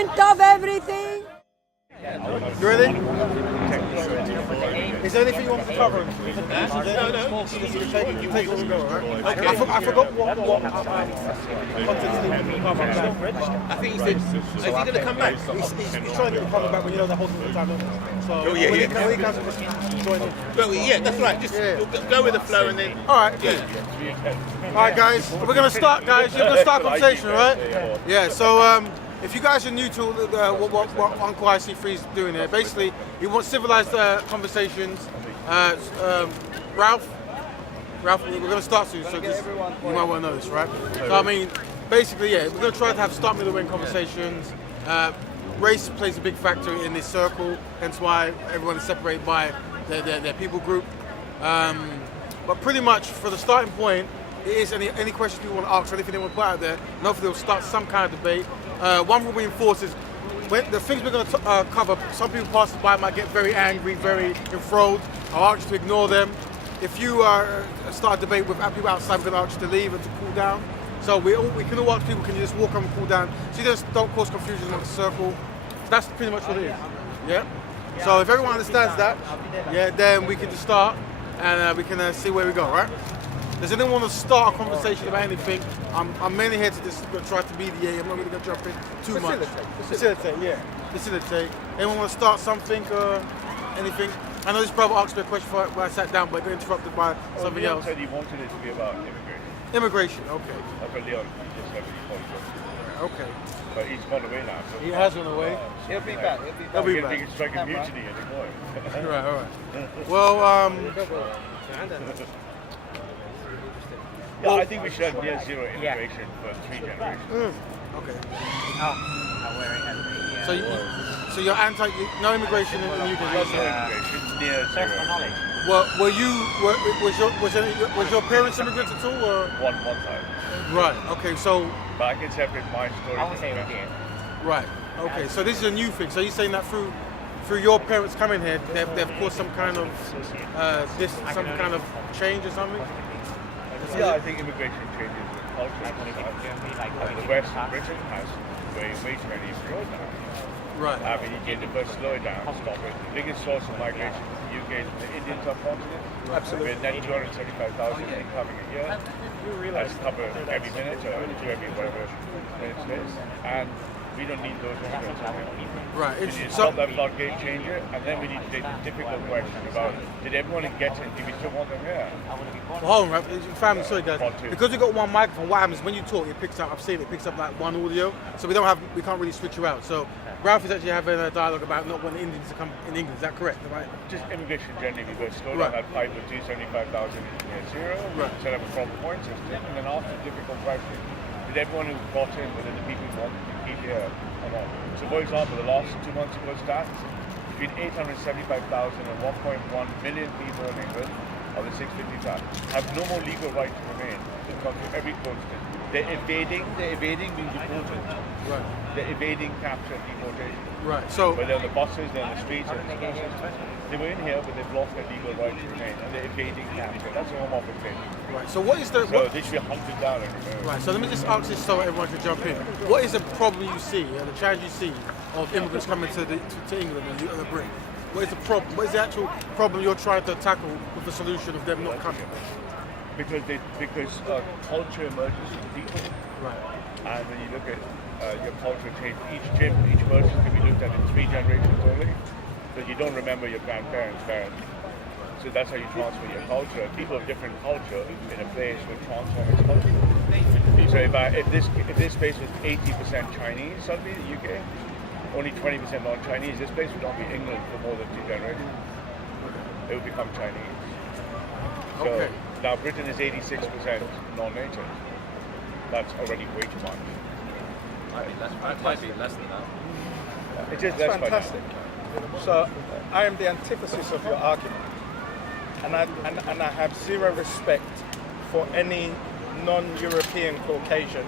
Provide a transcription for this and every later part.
President of everything. You ready? Is there anything you want to cover? No. You take all the go, right? I forgot what content he cover. I think he said, is he going to come back? He's trying to get coming back when you know they're holding the time. So when he comes, just join in. Well, yeah, that's right. Just go with the flow and then... All right. Yeah. All right, guys. We're going to start, guys. You're going to start a conversation, right? Yeah, so... if you guys are new to what Uncle IC3 is doing here, basically he wants civilized conversations. Ralph, we're going to start soon, so just, you might want to know this, right? So I mean, basically, yeah, we're going to try to have start, middle, end conversations. Race plays a big factor in this circle, hence why everyone is separated by their people group. But pretty much for the starting point, it is any questions people want to ask or anything they want to put out there, and hopefully they'll start some kind of debate. One rule we enforce is when the things we're going to cover, some people passing by might get very angry, very enthralled. I'll ask you to ignore them. If you start a debate with people outside, we're going to ask you to leave and to cool down. So we can all ask people, can you just walk on and cool down? So you just don't cause confusion amongst the circle. That's pretty much what it is. Yeah? So if everyone understands that, yeah, then we can just start and we can see where we go, right? Does anyone want to start a conversation about anything? I'm mainly here to just try to mediate. I'm not really going to jump in too much. Facilitate, yeah. Facilitate. Anyone want to start something or anything? I know this brother asked me a question when I sat down, but I got interrupted by something else. Said he wanted it to be about immigration. Immigration, okay. That's what Leon just said when he called. Okay. But he's gone away now. So he has gone away. He'll be back. He'll be back. He can strike a mutiny at the point. All right. Well, yeah, I think we should have near zero immigration for 3 generations. Okay. Oh, So you're anti no immigration in the UK? No immigration, near zero. Well, was your parents immigrants at all, or? One time. Right. Okay. So. But I can separate my story. I would say again. Right. Okay. So this is a new thing. So you're saying that through your parents coming here, they've caused some kind of change or something? Yeah, I think immigration changes the culture. The West, Britain has way too many abroad now. Right. I mean, you can first slow it down, stop it. The biggest source of migration to the UK is the Indian subcontinent. Absolutely. We're net 275,000 incoming a year. That's covered every minute or every whatever minutes it is. And we don't need those immigrants. Right. We need to stop that blockade, change it, and then we need to take the difficult question about, did everyone get it? Do we still want them here? Well, hold on, family, sorry guys. Because we've got one microphone, what happens when you talk, it picks up, I've seen it picks up like one audio, so we can't really switch you out. So Ralph is actually having a dialogue about not wanting Indians to come in England, is that correct? Right? Just immigration generally, we go slow down that pipe with 275,000 near zero, set up a proper point system, and then after the difficult question, did everyone who got in within the people who wanted to keep here or not? So for example, the last 2 months ago stats, between 875,000 and 1.1 million people in England of the 650 tax have no more legal right to remain in the country. Every coast they're evading being deported. Right. They're evading capture and deportation. Right. So but they're on the buses, they're on the streets, they're in the school systems. They were in here, but they've lost their legal right to remain, and they're evading capture. That's a home office thing. Right. So what is the? So they should be hunted down. Right. So let me just ask this so everyone can jump in. What is the problem you see, the challenge you see of immigrants coming to England and Britain? What is the problem? What is the actual problem you're trying to tackle with the solution of them not coming? Because culture emerges from people. Right. And when you look at your culture change, each person can be looked at in 3 generations only. So you don't remember your grandparents' parents. So that's how you transfer your culture. People of different culture in a place will transform its culture. So if this place was 80% Chinese, suddenly the UK, only 20% non-Chinese, this place would not be England for more than 2 generations. It would become Chinese. So now Britain is 86% non-native. That's already way too much. Might be less than that. It's just less fantastic. So I am the antithesis of your argument, and I have zero respect for any non-European Caucasian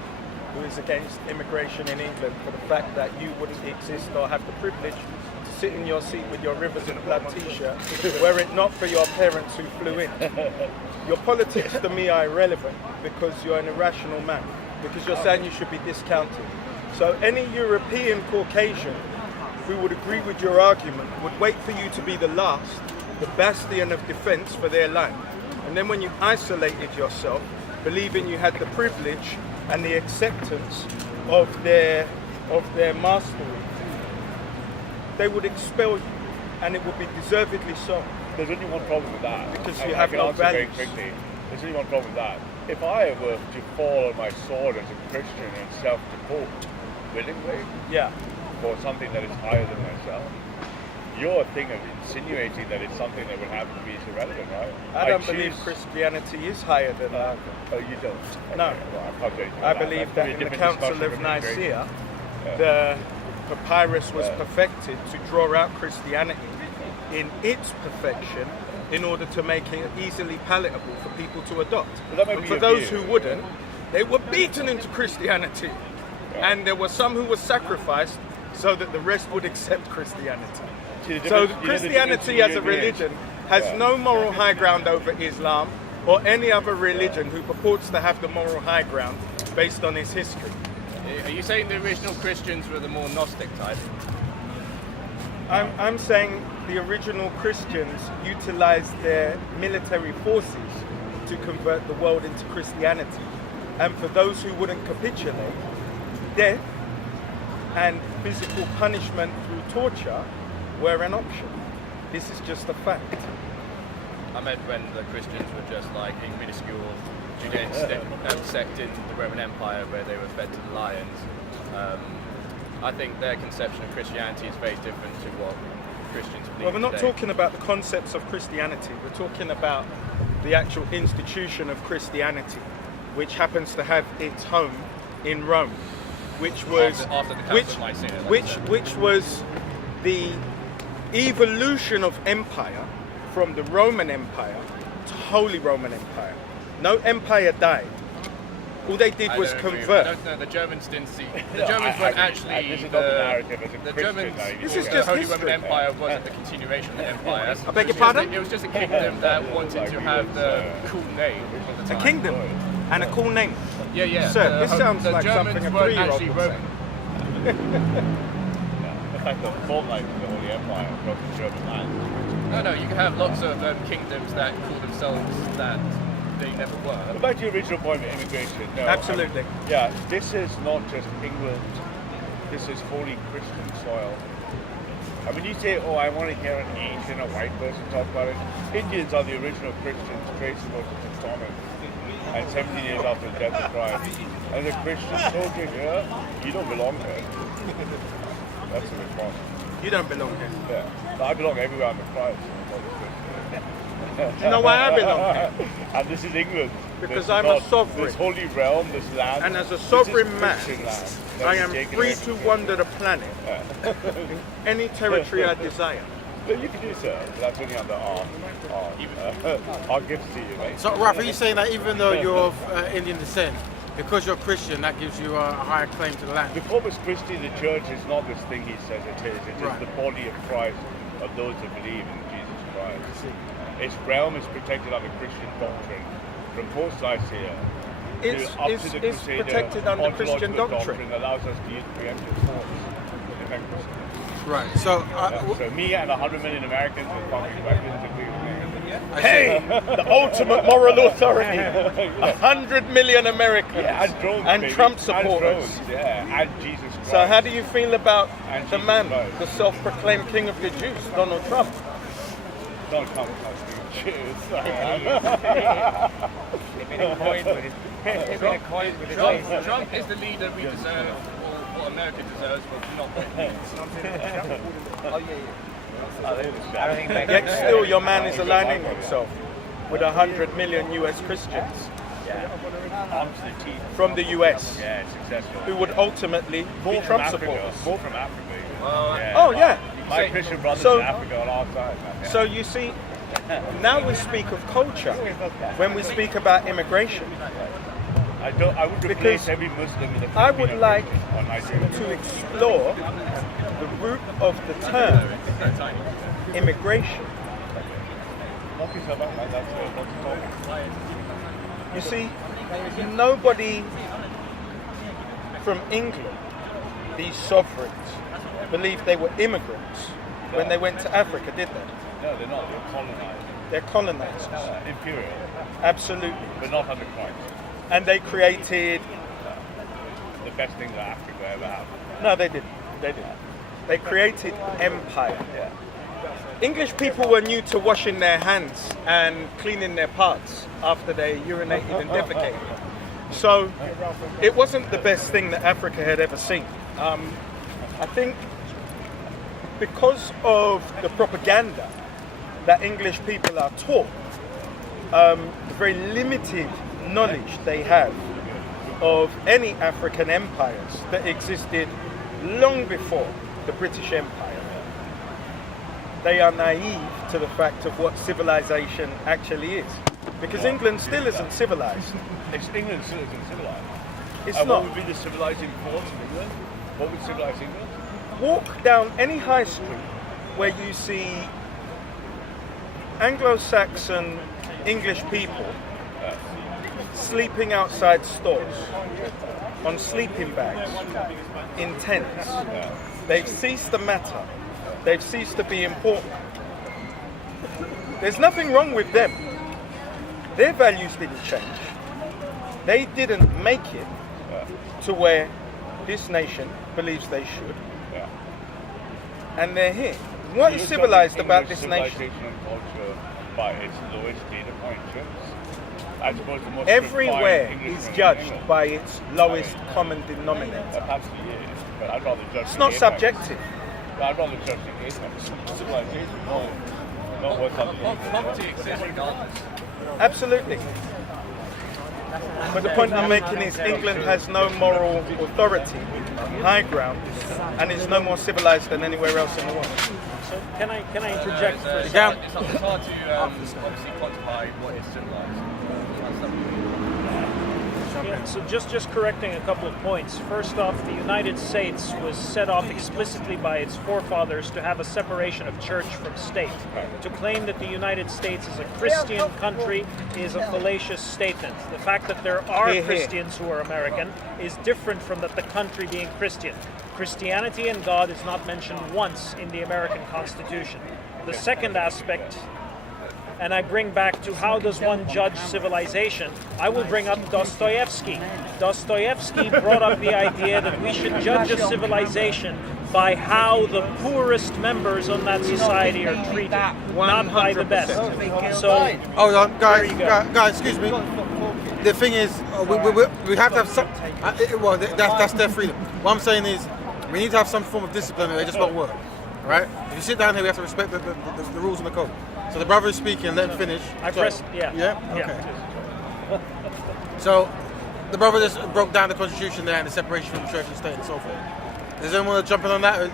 who is against immigration in England for the fact that you wouldn't exist or have the privilege to sit in your seat with your Rivers and Blood t-shirt were it not for your parents who flew in. Your politics to me are irrelevant because you're an irrational man, because you're saying you should be discounted. So any European Caucasian who would agree with your argument would wait for you to be the last, the bastion of defense for their land. And then when you isolated yourself, believing you had the privilege and the acceptance of their mastery, they would expel you, and it would be deservedly so. There's only one problem with that. Because I you have can no answer very values. quickly. There's only one problem with that. If I were to fall on my sword as a Christian and self-deport willingly Yeah. for something that is higher than myself, your thing of insinuating that it's something that would happen to me is irrelevant, right? I don't believe choose- Christianity is higher than that. Oh, you don't? No. Okay, well, I can't do anything I about believe That's that a in the different Council discussion of from immigration. Nicaea, the papyrus was perfected to draw out Christianity in its perfection in order to make it easily palatable for people to adopt. Well, that might And be for your those view. who wouldn't, they were beaten into Christianity. And there were some who were sacrificed so that the rest would accept Christianity. See, the So difference- you know the Christianity difference as a between you and me? religion has Yeah. no moral high ground over Islam or any other religion who purports to have the moral high ground based on its history. Are you saying the original Christians were the more Gnostic type? I'm saying the original Christians utilized their military forces to convert the world into Christianity. And for those who wouldn't capitulate, death and physical punishment through torture were an option. This is just a fact. I meant when the Christians were just like a minuscule Judean sect in the Roman Empire where they were fed to the lions. I think their conception of Christianity is very different to what Christians believe. Well, we're not today. talking about the concepts of Christianity. We're talking about the actual institution of Christianity, which happens to have its home in Rome, which was After the Council of Nicaea, which was the evolution of empire from the Roman Empire to Holy Roman Empire. No empire died. All they did I was don't agree. convert. I don't know. The Germans didn't see. The No, Germans I weren't mean, actually. this is not the narrative as a the Christian, Germans. like, This is the just Holy history. Roman Empire wasn't the continuation of the empire. I beg your It was just pardon? It was just a kingdom that wanted to have the cool name at the A time. kingdom and a cool name. Yeah, yeah. Sir, the this Ho- sounds the like Germans something a weren't 3-year-old actually would Roman. The fact that fault lines of the Holy Empire across the German land. No, you can have lots of kingdoms that call themselves that they never were. But back to your original point of immigration. No, Absolutely. Yeah, this is not just England. This is holy Christian soil. And when you say, oh, I want to hear an Asian, a white person talk about it, Indians are the original Christians traceable to St. Thomas. And 17 years after the death of Christ. As a Christian soldier here, you don't belong here. That's the response. You don't belong here. Yeah. So I belong everywhere I'm a Christ. Do you know why I belong here? And this is England. Because This is I'm a not- sovereign. This holy realm, this land. And as a this is sovereign man, Christian land that I is am taken free away to from you. wander the planet in any territory I desire. But you can do so. But that's only under our gifts to you, mate. So, Ralph, are you saying that even though you're of Indian descent, because you're Christian, that gives you a higher claim to the land? The Corpus Christi, the church, is not this thing he says it is. It is Right. the body of Christ, of those that believe in Jesus Christ. Its realm is protected under Christian doctrine from post-Nicaea It's, up it's, to the it's Crusader protected under Christian ontological doctrine. that allows us to use preemptive force to defend Christians. Right. So, So me and 100 million Americans with fucking weapons agree with me. Hey, the ultimate moral authority. 100 million Americans Yeah, and drones, and baby. Trump And supporters. drones, yeah, and Jesus Christ. So how do you feel about And the Jesus man, Christ. the self-proclaimed king of the Jews, Donald Trump? Don't come close to me. Cheers. Trump is the leader we deserve, or what America deserves, but not. Yet still your man is aligning himself with 100 million US Christians Arms to the teeth. from the US Yeah, successful. who would ultimately be More from Trump Africa. supporters. More from Africa. Oh yeah. My Christian brothers So- in Africa on our side, man. So you see, now we speak of culture when we speak about immigration. I would replace because every Muslim with a I would Filipino like on Nigeria. to explore the root of the term immigration. Knock yourself out, man. That's it. Not to talk. You see, nobody from England these sovereigns believed they were immigrants when they went to Africa, did they? No, they're not. They're colonized. They're colonizers. Imperial. Absolutely. But not under Christ. And they created... The best thing that Africa ever had. No, they didn't. They created empire. English people were new to washing their hands and cleaning their parts after they urinated and defecated. So it wasn't the best thing that Africa had ever seen. I think because of the propaganda that English people are taught, the very limited knowledge they have of any African empires that existed long before the British Empire. They are naive to the fact of what civilization actually is. Because England still isn't civilized. England still isn't civilized. It's and not. What would be the civilizing force of England? What would civilize England? Walk down any high street where you see Anglo-Saxon English people sleeping outside stores on sleeping bags in tents. They've ceased to matter. They've ceased to be important. There's nothing wrong with them. Their values didn't change. They didn't make it to where this nation believes they should. And they're here. What is civilized about this nation? Civilization and culture by its lowest data point terms. As opposed to most Everywhere refined is English judged English. by its lowest common denominator. Perhaps it is, but I'd rather judge It's the not apex. subjective. I'd rather judge the apex. Civilization, not what's underneath. Poverty exists regardless. Absolutely. But the point I'm making is England has no moral authority, high ground, and it's no more civilized than anywhere else in the world. So can I interject? It's hard to obviously quantify what is civilized. Yeah, so just correcting a couple of points. First off, the United States was set off explicitly by its forefathers to have a separation of church from state. To claim that the United States is a Christian country is a fallacious statement. The fact that there are Christians who are American is different from that the country being Christian. Christianity and God is not mentioned once in the American Constitution. The second aspect, and I bring back to how does one judge civilization, I will bring up Dostoevsky. Dostoevsky brought up the idea that we should judge a civilization by how the poorest members of that society are treated, not by the best. So, hold on, guys, excuse me. The thing is, we have to have some. Well, that's their freedom. What I'm saying is, we need to have some form of discipline, or it just won't work. Right? If you sit down here, we have to respect the rules and the code. So the brother is speaking, let him finish. Yeah. Okay. So the brother just broke down the constitution there and the separation from church and state and so forth. Does anyone want to jump in on that?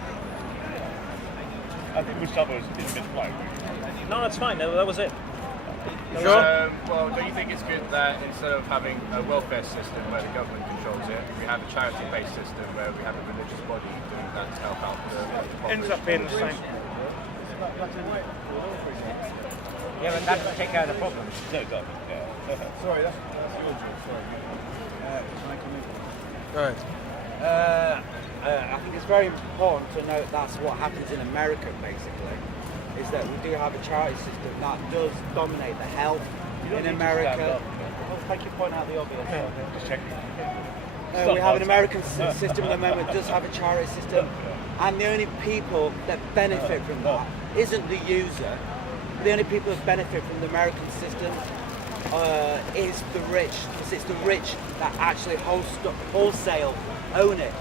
I think Mustafa is a bit blank. no, that's fine. That was it. Sure. Well, don't you think it's good that instead of having a welfare system where the government controls it, we have a charity-based system where we have a religious body doing that to help out the population? Ends up being the same. Yeah, but that doesn't take care of the problem. No, it doesn't. Yeah. Sorry, that's your job. Sorry. Can I come in? Go ahead. I think it's very important to note that's what happens in America, basically, is that we do have a charity system that does dominate the health in America. Well, thank you for pointing out the obvious. Just checking. We have an American system at the moment that does have a charity system, and the only people that benefit from that isn't the user. The only people that benefit from the American system is the rich, because it's the rich that actually wholesale own it,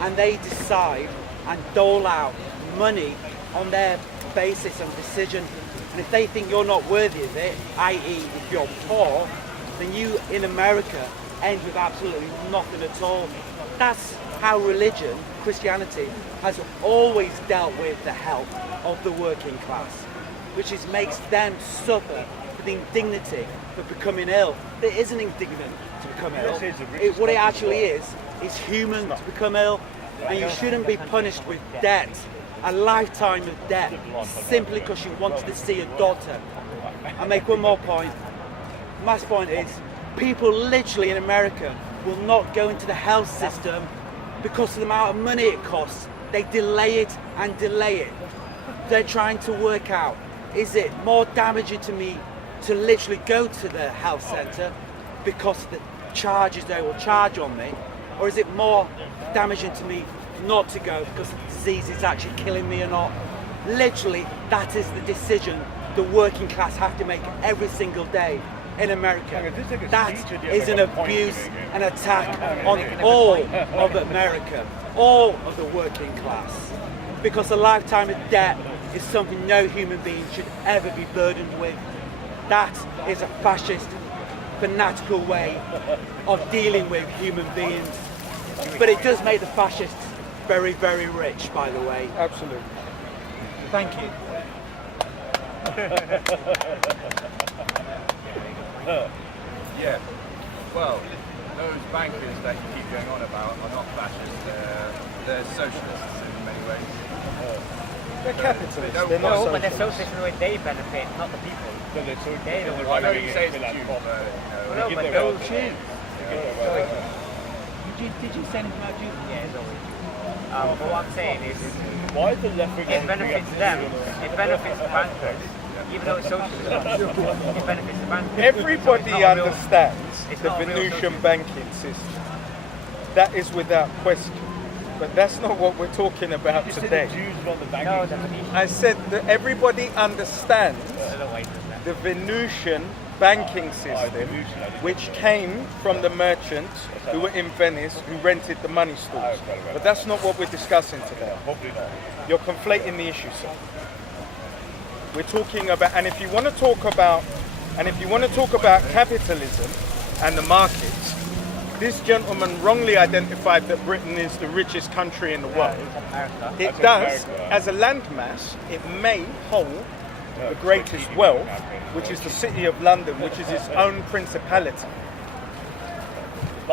and they decide and dole out money on their basis and decision. And if they think you're not worthy of it, i.e. if you're poor, then you in America end with absolutely nothing at all. That's how religion, Christianity, has always dealt with the health of the working class, which makes them suffer for the indignity for becoming ill. It isn't indignant to become ill. What it actually is human to become ill, and you shouldn't be punished with debt, a lifetime of debt, simply because you wanted to see a doctor. I'll make one more point. My last point is, people literally in America will not go into the health system because of the amount of money it costs, they delay it and delay it. They're trying to work out, is it more damaging to me to literally go to the health centre because of the charges they will charge on me, or is it more damaging to me not to go because the disease is actually killing me or not? Literally, that is the decision the working class have to make every single day in America. That is an abuse, an attack on all of America, all of the working class. Because a lifetime of debt is something no human being should ever be burdened with. That is a fascist, fanatical way of dealing with human beings. But it does make the fascists very, very rich, by the way. Absolutely. Thank you. Yeah. Well, those bankers that you keep going on about are not fascists. They're socialists in many ways. They're capitalists. They're No, not but they're socialists. socialists in the way they benefit, not the people. So they're so They don't I know you say it's a tube, but No, but their those wealth. choose. Did you say anything about Jews? Yeah, it's always but what I'm saying is, Why is the left wing it benefits them, it benefits the bankers. Even though it's socialism, it benefits the bankers. Everybody So it's not real- understands it's the not a real Venusian socialism. banking system. That is without question. But that's not what we're talking about You said today. the Jews run the banking No, system. I said that everybody understands the Venusian banking system, which came from the merchants who were in Venice, who rented the money stores. But that's not what we're discussing today. Hopefully not. You're conflating the issue, sir. We're talking about, and if you want to talk about capitalism and the markets, this gentleman wrongly identified that Britain is the richest country in the world. It does, as a landmass, it may hold the greatest wealth, which is the city of London, which is its own principality.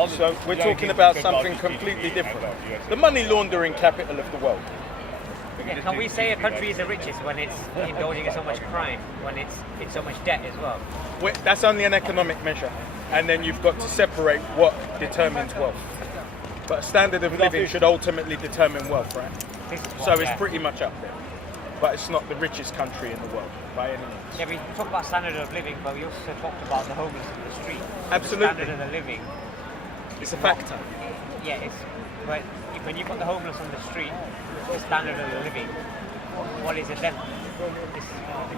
So we're talking about something completely different. The money laundering capital of the world. Yeah, can we say a country is the richest when it's indulging in so much crime, when it's in so much debt as well? That's only an economic measure, and then you've got to separate what determines wealth. But standard of living should ultimately determine wealth, right? So it's pretty much up there. But it's not the richest country in the world by any means. Yeah, we talk about standard of living, but we also talked about the homeless in the street. Absolutely. The standard of the living. It's a factor. Yeah, but when you've got the homeless on the street, the standard of the living, what is it then?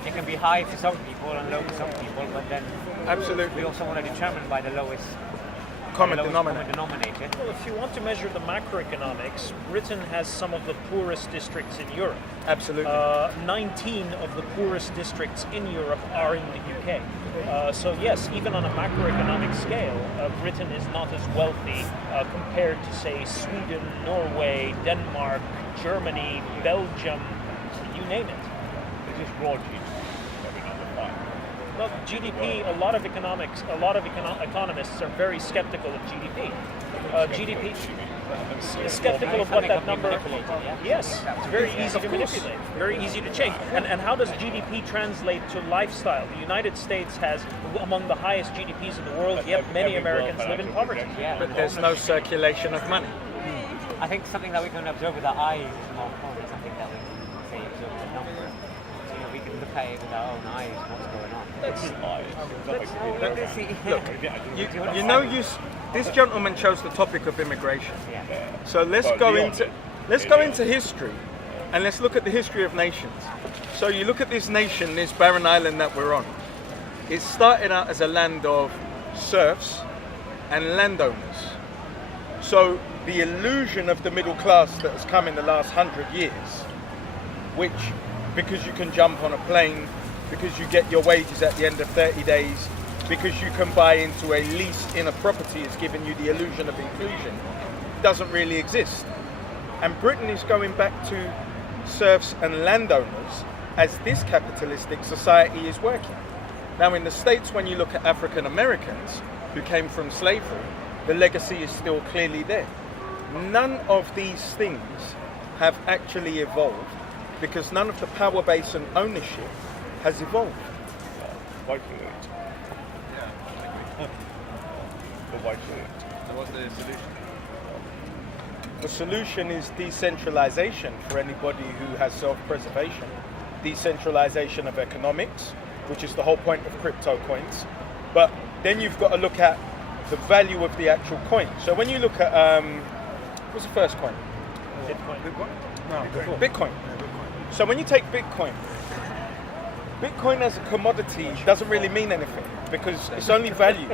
It can be high for some people and low for some people, but then Absolutely. we also want to determine by the lowest Common the lowest denominator. common denominator. Well, if you want to measure the macroeconomics, Britain has some of the poorest districts in Europe. Absolutely. 19 of the poorest districts in Europe are in the UK. So yes, even on a macroeconomic scale, Britain is not as wealthy compared to, say, Sweden, Norway, Denmark, Germany, Belgium, you name it. It's just raw GDP. Fine. Well, GDP, a lot of economists are very skeptical of GDP. GDP is skeptical of what that number. Yes, it's very easy to manipulate, very easy to change. And how does GDP translate to lifestyle? The United States has among the highest GDPs in the world, yet many Americans live in poverty. Yeah, But there's no circulation of money. I think something that we can observe with our eyes is more important than something that we can say observe with a number. So, we can look at it with our own eyes, what's going on. This gentleman chose the topic of immigration. Yeah. So let's go into history, and let's look at the history of nations. So you look at this nation, this barren island that we're on. It started out as a land of serfs and landowners. So the illusion of the middle class that has come in the last 100 years, which, because you can jump on a plane, because you get your wages at the end of 30 days, because you can buy into a lease in a property, is giving you the illusion of inclusion, doesn't really exist. And Britain is going back to serfs and landowners as this capitalistic society is working. Now in the States, when you look at African Americans who came from slavery, the legacy is still clearly there. None of these things have actually evolved because none of the power base and ownership has evolved. White for it. The white for it. So what's the solution? The solution is decentralization for anybody who has self-preservation, decentralization of economics, which is the whole point of crypto coins. But then you've got to look at the value of the actual coin. So when you look at, what's the first coin? Bitcoin. Bitcoin. So when you take Bitcoin as a commodity doesn't really mean anything because its only value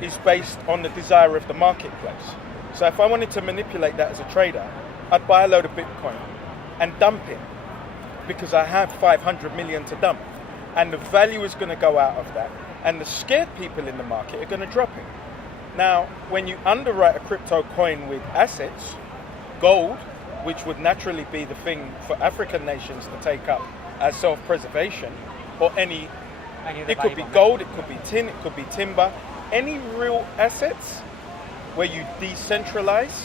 is based on the desire of the marketplace. So if I wanted to manipulate that as a trader, I'd buy a load of Bitcoin and dump it because I have 500 million to dump. And the value is going to go out of that. And the scared people in the market are going to drop it. Now, when you underwrite a crypto coin with assets, gold, which would naturally be the thing for African nations to take up as self-preservation, or it could be gold, it could be tin, it could be timber, any real assets where you decentralize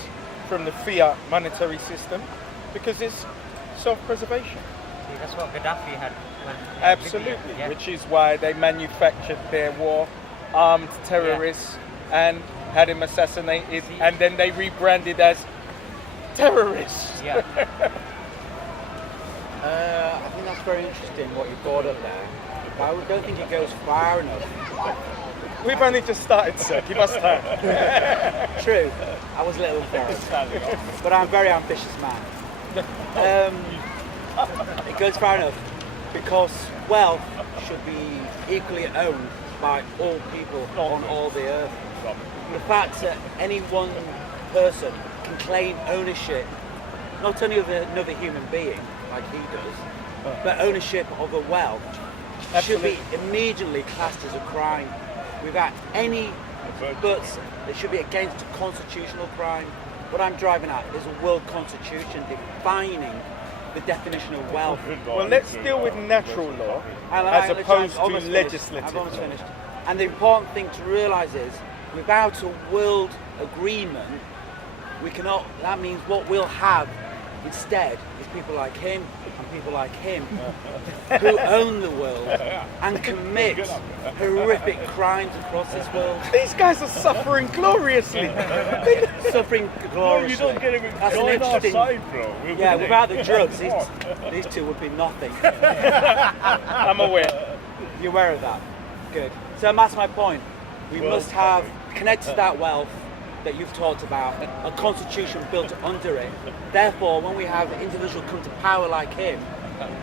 from the fiat monetary system because it's self-preservation. See, that's what Gaddafi had. Absolutely, yeah. Which is why they manufactured their war, armed terrorists, and had him assassinated, and then they rebranded as terrorists. Yeah. I think that's very interesting what you brought up there. But I don't think it goes far enough. We've only just started, sir. Give us time. True, I was a little embarrassed, but I'm a very ambitious man. It goes far enough because wealth should be equally owned by all people on all the earth. The fact that any one person can claim ownership not only of another human being like he does, but ownership of a wealth should be immediately classed as a crime without any buts. It should be against a constitutional crime. What I'm driving at is a world constitution defining the definition of wealth. Well, let's deal with natural law as opposed to legislative. I've almost finished. And the important thing to realise is, without a world agreement, we cannot. That means what we'll have instead is people like him and people like him who own the world and commit horrific crimes across this world. These guys are suffering gloriously. Suffering gloriously. No, you don't get it. That's an Join our interesting. side, bro. Yeah, without the drugs, these two would be nothing. I'm aware. You're aware of that? Good. So that's my point. We must have, connected to that wealth that you've talked about, a constitution built under it. Therefore, when we have an individual come to power like him,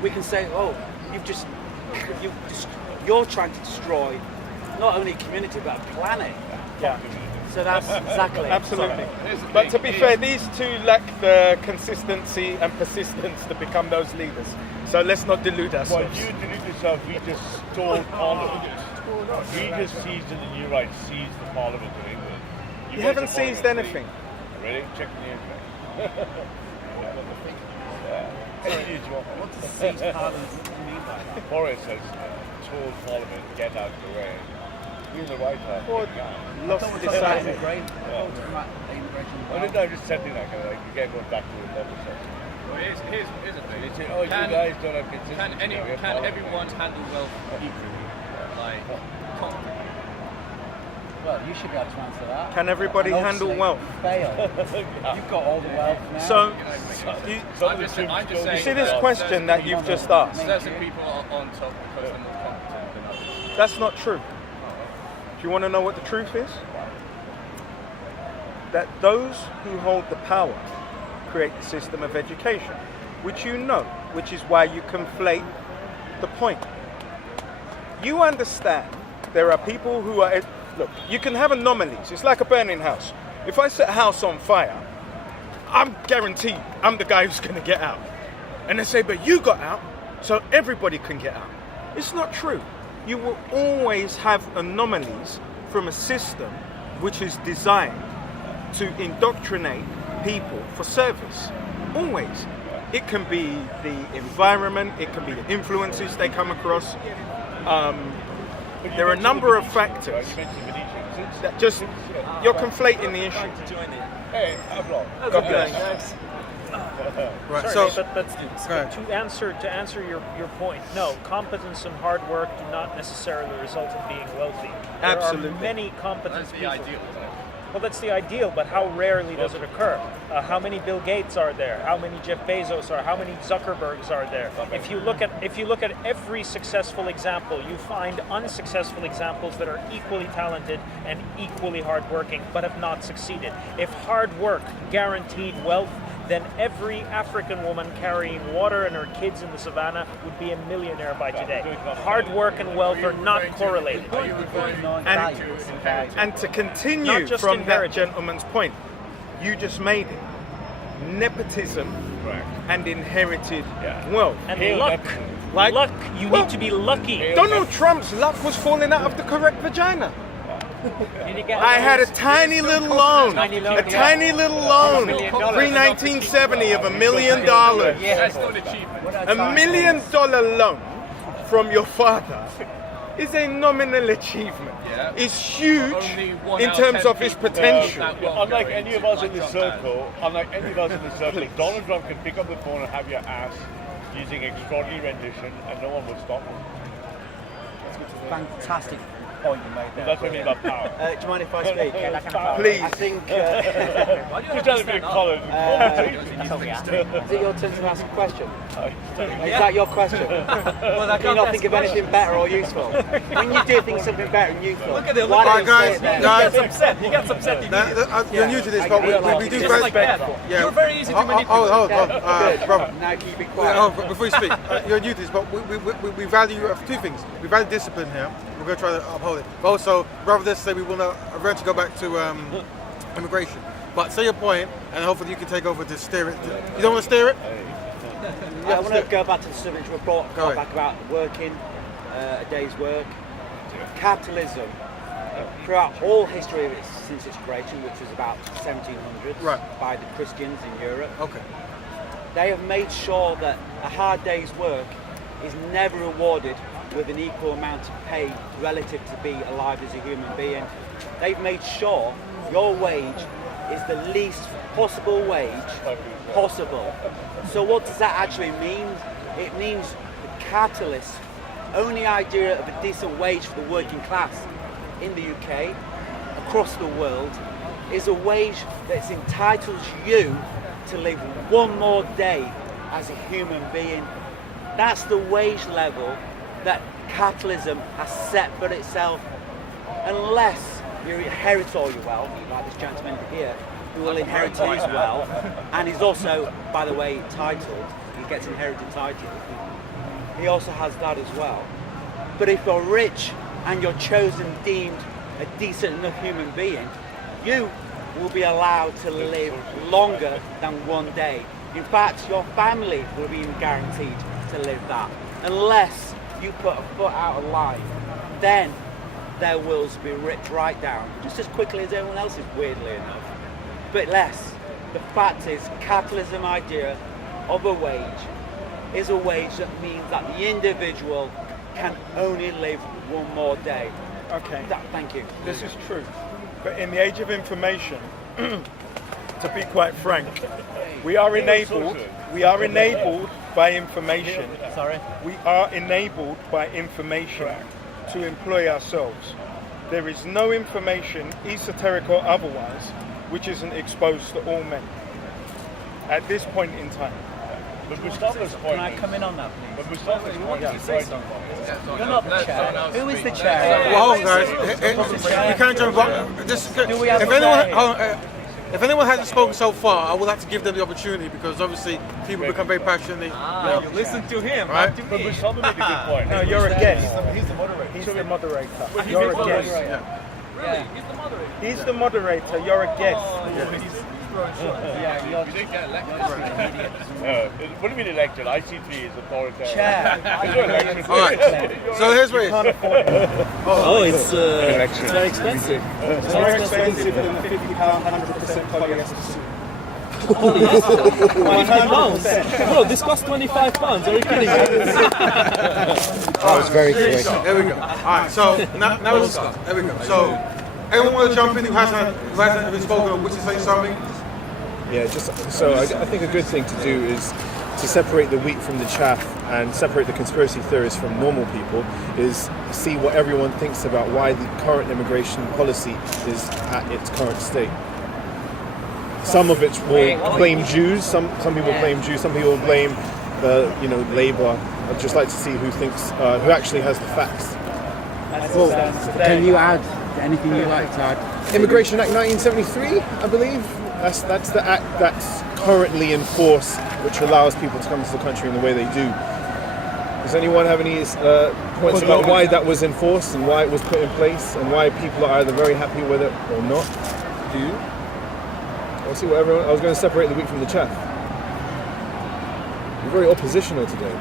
we can say, oh, you're trying to destroy not only a community, but a planet. Yeah. So that's exactly. Absolutely. But to be fair, these two lack the consistency and persistence to become those leaders. So let's not delude Well, ourselves. you delude yourself, we just stole Parliament. We just seized it and you right, seized the Parliament of England. You haven't seized anything. Ready? Check the internet. What does seize Parliament mean by that? Boris has told Parliament, get out of the way. We're in the White House. Or I lost thought we were the talking about sight. immigration. I thought we were talking about immigration. Oh, no, I'm just setting that kind of like, again, going back to the level set. Well, here's the thing. They say, oh, you guys don't have consistency. Can everyone handle wealth equally? Like, Well, you should be able to answer that. Can everybody And handle obviously, wealth? Fail. You've got all the wealth now. So, I'm just saying. you see this question that you've just asked? Certain people are on top because they're more competent than others. That's not true. Do you want to know what the truth is? That those who hold the power create the system of education, which you know, which is why you conflate the point. You understand there are people who are... Look, you can have anomalies. It's like a burning house. If I set a house on fire, I'm guaranteed I'm the guy who's going to get out. And they say, but you got out, so everybody can get out. It's not true. You will always have anomalies from a system which is designed to indoctrinate people for service. Always. It can be the environment, it can be the influences they come across. There are a number of factors that just, you're conflating the issue. Hey, Pavlov. God bless. Right. Sorry, So, but go ahead. to answer your point, no, competence and hard work do not necessarily result in being wealthy. There Absolutely. are many competent That's the people. ideal, isn't it? Well, that's the ideal, but how rarely does it occur? How many Bill Gates are there? How many Jeff Bezos are? How many Zuckerbergs are there? If you look at every successful example, you find unsuccessful examples that are equally talented and equally hardworking, but have not succeeded. If hard work guaranteed wealth, then every African woman carrying water and her kids in the savannah would be a millionaire by today. Hard work and wealth are not correlated. And to continue from that gentleman's point, you just made it. Nepotism and inherited wealth. And luck. Luck. You need to be lucky. Donald Trump's luck was falling out of the correct vagina. I had a tiny little loan, pre-1970 of $1 million. That's not an achievement. $1 million loan from your father is a nominal achievement. It's huge in terms of its potential. Unlike any of us in the circle, if Donald Trump can pick up the phone and have your ass using extraordinary rendition, and no one will stop him. Fantastic point you made there. That's what I mean about power. Do you mind if I speak? Please. I think. Just tell me, Colin. Is it your turn to ask a question? Is that your question? Can you not think of anything better or useful? When you do think of something better and useful, why don't you say it then? He gets upset. You're new to this, but we do very... You're very easy to manipulate. Hold on, brother. Now can you be quiet? Before you speak, you're new to this, but we value two things. We value discipline here. We're going to try to uphold it. But also, rather than say we want to eventually go back to immigration. But say your point, and hopefully you can take over to steer it. You don't want to steer it? I want to go back to the subject we brought back about working, a day's work. Capitalism, throughout all history of it since its creation, which was about 1700s, by the Christians in Europe. Okay. They have made sure that a hard day's work is never rewarded with an equal amount of pay relative to be alive as a human being. They've made sure your wage is the least possible wage possible. So what does that actually mean? It means the capitalist's only idea of a decent wage for the working class in the UK, across the world, is a wage that entitles you to live one more day as a human being. That's the wage level that capitalism has set for itself, unless you inherit all your wealth, like this gentleman here, who will inherit his wealth, and he's also, by the way, titled. He gets inherited title. He also has that as well. But if you're rich and you're chosen, deemed a decent enough human being, you will be allowed to live longer than one day. In fact, your family will be guaranteed to live that, unless you put a foot out of line. Then their wills will be ripped right down, just as quickly as everyone else's, weirdly enough. But less. The fact is, capitalism idea of a wage is a wage that means that the individual can only live one more day. Okay. Thank you. This is true. But in the age of information, to be quite frank, we are enabled by information. Sorry? We are enabled by information to employ ourselves. There is no information, esoteric or otherwise, which isn't exposed to all men at this point in time. But Mustafa's point. Can I come in on that, please? But Mustafa's point is right. You're not the chair. Who is the chair? Well, hold on, guys. We can't jump back. If anyone hasn't spoken so far, I would like to give them the opportunity, because obviously people become very passionate. You listen to him. Right? But Mustafa made a good point. No, you're a guest. He's the moderator. He's the moderator. But You're a he's guest. Yeah. Really? He's the moderator. He's the moderator. You're a guest. Yeah, You didn't get elected. What do you mean elected? IC3 is authoritarian. Chair. There's no election. All right. So here's where it is. It's very expensive. It's more expensive than the £50 100% polyester suit. £25? Bro, this costs £25. Are you kidding me? That was very quick. There we go. All right. So now let's go. There we go. So anyone want to jump in who hasn't been spoken of, which is saying something? Yeah, just so I think a good thing to do is to separate the wheat from the chaff and separate the conspiracy theorists from normal people is see what everyone thinks about why the current immigration policy is at its current state. Some of it will blame Jews. Some people blame Jews. Some people blame Labour. I'd just like to see who thinks who actually has the facts. Well, can you add anything you'd like to add? Immigration Act 1973, I believe. That's the act that's currently in force, which allows people to come to the country in the way they do. Does anyone have any points about why that was enforced and why it was put in place and why people are either very happy with it or not? Do you? I'll see what everyone. I was going to separate the wheat from the chaff. You're very oppositional today.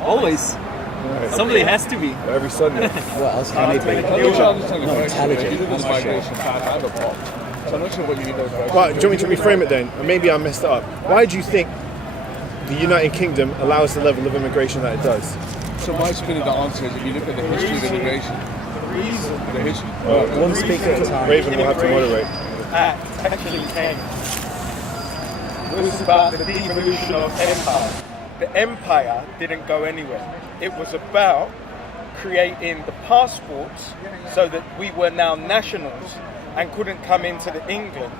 Always. Right. Somebody has to be. Every Sunday. What else can he be? Not intelligent. That's for sure. So I'm not sure what you mean. Well, do you want me to reframe it then? Maybe I messed it up. Why do you think the United Kingdom allows the level of immigration that it does? So my spin of the answer is if you look at the history of immigration, the history. One speaker at a time. Raven will have to moderate. Actually came was about the devolution of empire. The empire didn't go anywhere. It was about creating the passports so that we were now nationals and couldn't come into England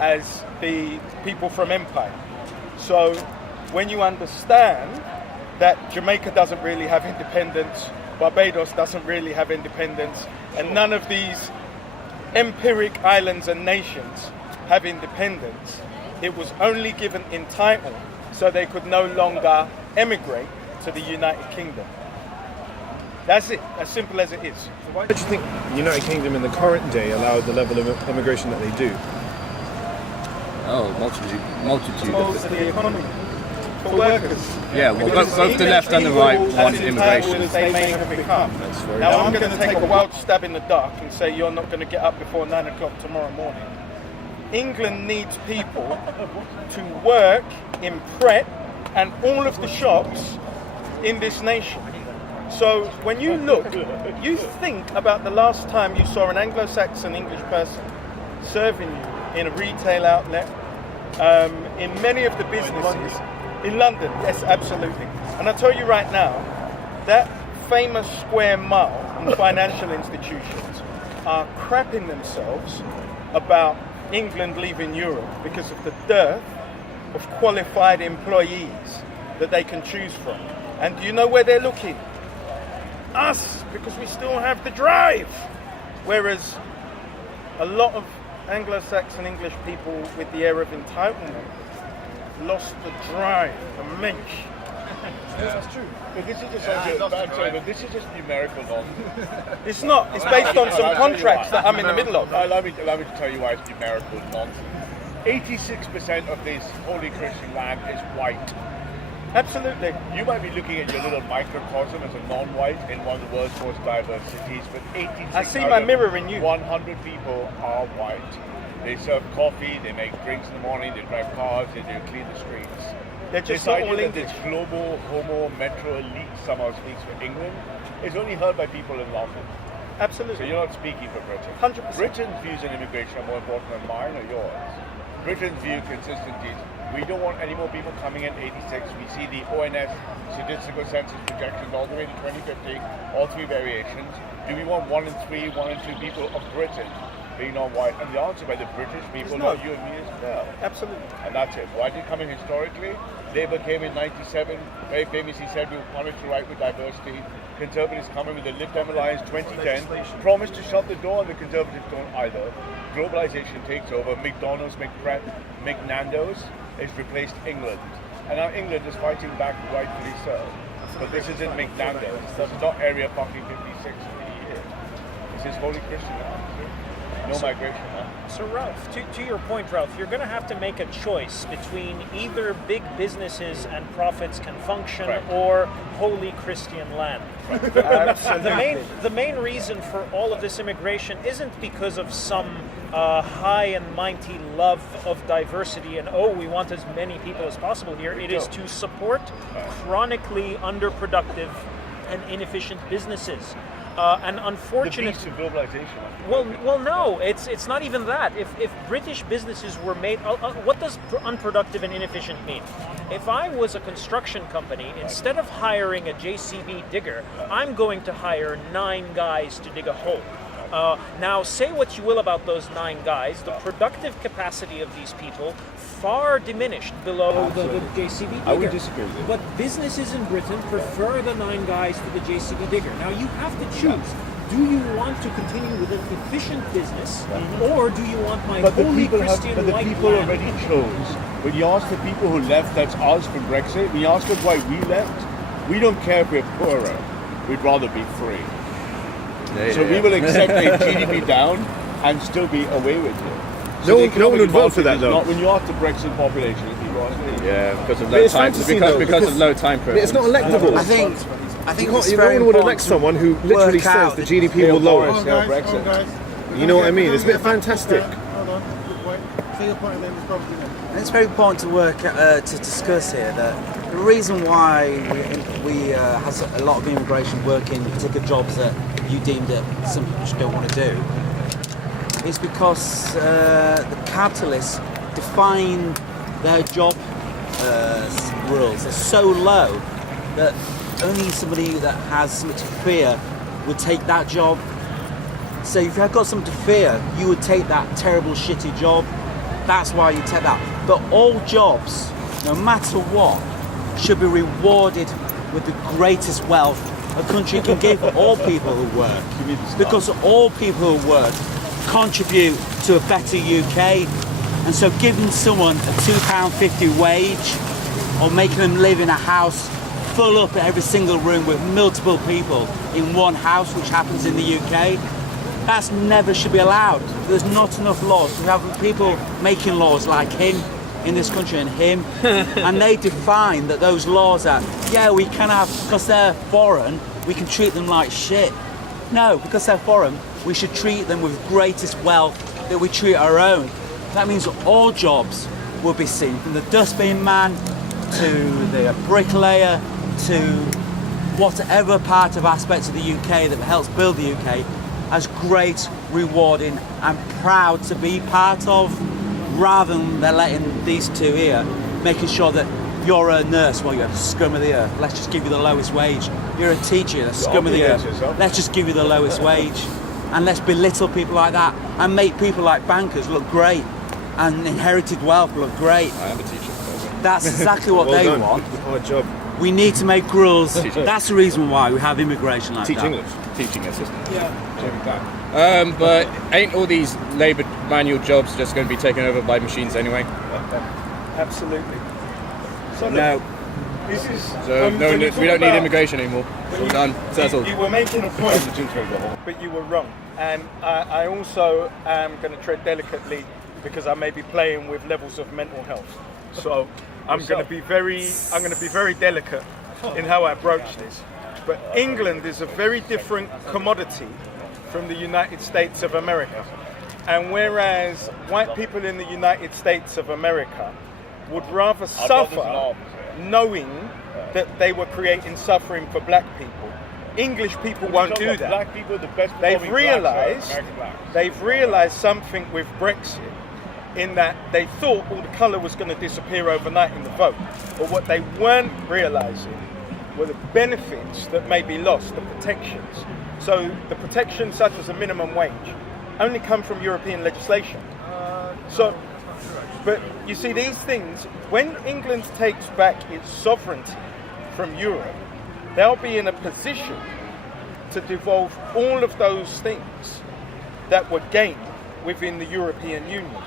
as the people from empire. So when you understand that Jamaica doesn't really have independence, Barbados doesn't really have independence, and none of these empiric islands and nations have independence, it was only given in title so they could no longer emigrate to the United Kingdom. That's it, as simple as it is. So why do you think the United Kingdom in the current day allowed the level of immigration that they do? Oh, multitude. Most of the economy. For workers. Yeah, well, both the left and the right wanted immigration. As they may have become. Now I'm going to take a wild stab in the dark and say you're not going to get up before 9 o'clock tomorrow morning. England needs people to work in Pret and all of the shops in this nation. So when you look, you think about the last time you saw an Anglo-Saxon English person serving you in a retail outlet, in many of the businesses, in London, yes, absolutely. And I tell you right now, that famous square mile and financial institutions are crapping themselves about England leaving Europe because of the dearth of qualified employees that they can choose from. And do you know where they're looking? Us, because we still have the drive. Whereas a lot of Anglo-Saxon English people with the air of entitlement lost the drive, the mensch. Yeah, that's true. But this is just but this is just numerical nonsense. It's not. It's based on some contracts that I'm in the middle of. Allow me to tell you why it's numerical nonsense. 86% of this holy Christian land is white. Absolutely. You might be looking at your little microcosm as a non-white in one of the world's most diverse cities, but 86 I see my mirror in you. 100 people are white. They serve coffee, they make drinks in the morning, they drive cars, they clean the streets. They're just this not all idea that English. this global homo metro elite somehow speaks for England is only heard by people in London. Absolutely. So you're not speaking for Britain. 100%. Britain's views on immigration are more important than mine or yours. Britain's view consistently is we don't want any more people coming in 86. We see the ONS statistical census projections all the way to 2050, all three variations. Do we want 1 in 3, 1 in 2 people of Britain being non-white? And the answer by the British people, no. not you and me, is no. Absolutely. And that's it. Why did it come in historically? Labour came in 97, very famously said we will punish the right with diversity. Conservatives come in with the Lib Dem Alliance 2010, promised to shut the door, and the Conservatives don't either. Globalization takes over. McDonald's, McPret, McNando's has replaced England. And now England is fighting back, rightfully so. But this isn't McNando's. This is not Area Fucking 56 in the EU. This is Holy Christian land. No migration now. So Ralph, to your point, Ralph, you're going to have to make a choice between either big businesses and profits can function or holy Christian land. The main reason for all of this immigration isn't because of some high and mighty love of diversity and we want as many people as possible here. It is to support chronically underproductive and inefficient businesses. And unfortunately, the beast of globalization. well, no, it's not even that. If British businesses were made, what does unproductive and inefficient mean? If I was a construction company, instead of hiring a JCB digger, I'm going to hire 9 guys to dig a hole. Now, say what you will about those 9 guys, the productive capacity of these people far diminished below the JCB digger. I would disagree with you. But businesses in Britain prefer the 9 guys to the JCB digger. Now, you have to choose. Do you want to continue with an efficient business, or do you want my holy Christian But the white people man? already chose. When you ask the people who left, that's us for Brexit, when you ask them why we left, we don't care if we're poorer. We'd rather be free. So we will accept a GDP down and still be away with it. So no one would vote for that, though. Not when you ask the Brexit population, people ask me. Yeah, because of low time. Because of low time But it's not electable. I think it's No very one would elect important someone who literally says the GDP will lower. You know what I mean? It's a bit fantastic. Hold on, good point. Say your point and then we'll probably And it's very important to discuss here that the reason why we has a lot of immigration working particular jobs that you deem that some people just don't want to do is because the capitalists define their job rules are so low that only somebody that has something to fear would take that job. So if you had got something to fear, you would take that terrible shitty job. That's why you take that. But all jobs, no matter what, should be rewarded with the greatest wealth a country can give all people who work. Because all people who work contribute to a better UK. And so giving someone a £2.50 wage or making them live in a house full up every single room with multiple people in one house, which happens in the UK, that's never should be allowed. There's not enough laws. We have people making laws like him in this country and him, and they define that those laws are, yeah, we can have, because they're foreign, we can treat them like shit. No, because they're foreign, we should treat them with greatest wealth that we treat our own. That means all jobs will be seen, from the dustbin man to the bricklayer to whatever part of aspects of the UK that helps build the UK, as great, rewarding and proud to be part of, rather than they're letting these two here, making sure that you're a nurse, well, you're the scum of the earth, let's just give you the lowest wage. You're a teacher, the scum of the earth, let's just give you the lowest wage. And let's belittle people like that and make people like bankers look great and inherited wealth look great. I am a teacher. That's exactly what Well they done. want. Hard job. We need to make rules. That's the reason why we have immigration like Teach that. English. Teaching assistant. But ain't all these labour manual jobs just going to be taken over by machines anyway? Absolutely. So No. this is So when no, you we talk don't need about- immigration anymore. It's all done. Settled. You were making a point, but you were wrong. And I also am going to tread delicately because I may be playing with levels of mental health. So I'm going to be very delicate in how I broach this. But England is a very different commodity from the United States of America. And whereas white people in the United States of America would rather suffer knowing that they were creating suffering for black people, English people won't do that. Black people are the best performing blacks are American blacks. They've realised something with Brexit, in that they thought all the colour was going to disappear overnight in the vote. But what they weren't realising were the benefits that may be lost, the protections. So the protections such as a minimum wage only come from European legislation. But you see, these things, when England takes back its sovereignty from Europe, they'll be in a position to devolve all of those things that were gained within the European Union.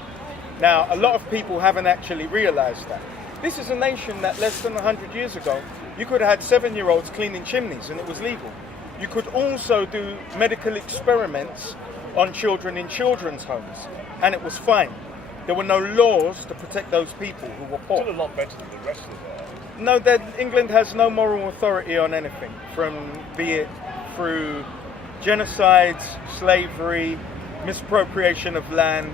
Now, a lot of people haven't actually realised that. This is a nation that less than 100 years ago, you could have had 7-year-olds cleaning chimneys and it was legal. You could also do medical experiments on children in children's homes and it was fine. There were no laws to protect those people who were poor. Still a lot better than the rest of the world. No, that England has no moral authority on anything, be it through genocides, slavery, misappropriation of land.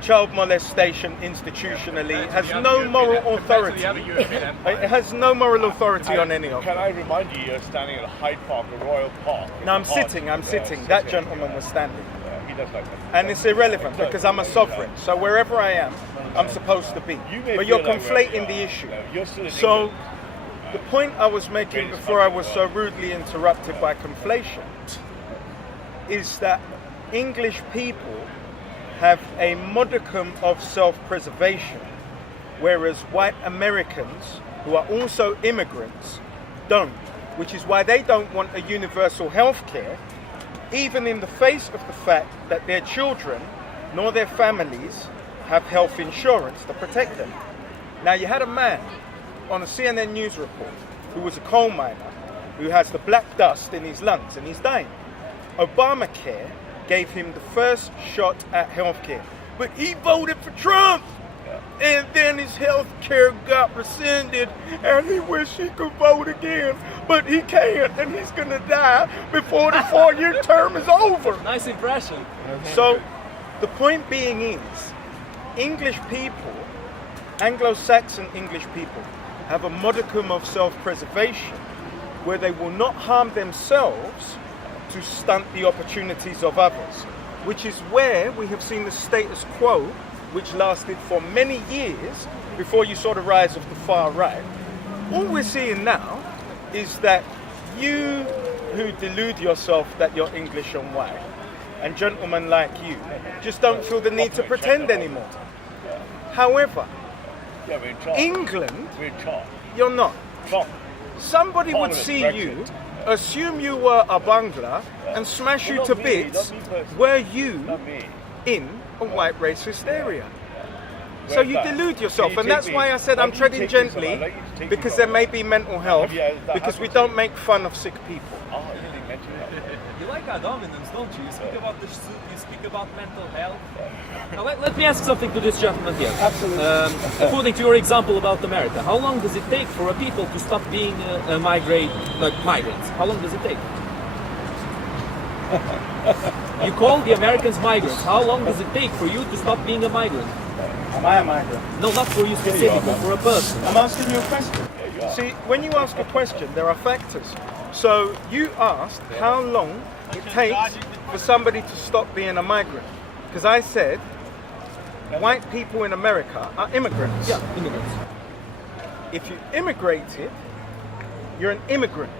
child molestation institutionally has no moral authority. It has no moral authority on any of it. Can I remind you, you're standing at Hyde Park, a royal park. No, I'm sitting. That gentleman was standing. He does like that. And it's irrelevant because I'm a sovereign. So wherever I am, I'm supposed to be. But you're conflating the issue. So the point I was making before I was so rudely interrupted by conflation is that English people have a modicum of self-preservation, whereas white Americans, who are also immigrants, don't. Which is why they don't want a universal health care, even in the face of the fact that their children nor their families have health insurance to protect them. Now, you had a man on a CNN news report who was a coal miner who has the black dust in his lungs and he's dying. Obamacare gave him the first shot at healthcare, but he voted for Trump, and then his health care got rescinded, and he wished he could vote again, but he can't, and he's gonna die before the 4-year term is over. Nice impression. So, the point being is, English people, Anglo-Saxon English people, have a modicum of self-preservation where they will not harm themselves to stunt the opportunities of others, which is where we have seen the status quo, which lasted for many years before you saw the rise of the far right. All we're seeing now is that you who delude yourself that you're English and white, and gentlemen like you, just don't feel the need to pretend anymore. However, England, you're not. Somebody would see you, assume you were a Bangla, and smash you to bits were you in a white racist area. So you delude yourself, and that's why I said I'm treading gently, because there may be mental health, because we don't make fun of sick people. You like ad hominems, don't you? You speak about the suit, you speak about mental health. Now let me ask something to this gentleman here. Absolutely. According to your example about America, how long does it take for a people to stop being migrants? How long does it take? You call the Americans migrants. How long does it take for you to stop being a migrant? Am I a migrant? No, not for you specifically, for a person. I'm asking you a question. See, when you ask a question, there are factors. So you asked how long it takes for somebody to stop being a migrant. Because I said white people in America are immigrants. Yeah, immigrants. If you immigrated, you're an immigrant.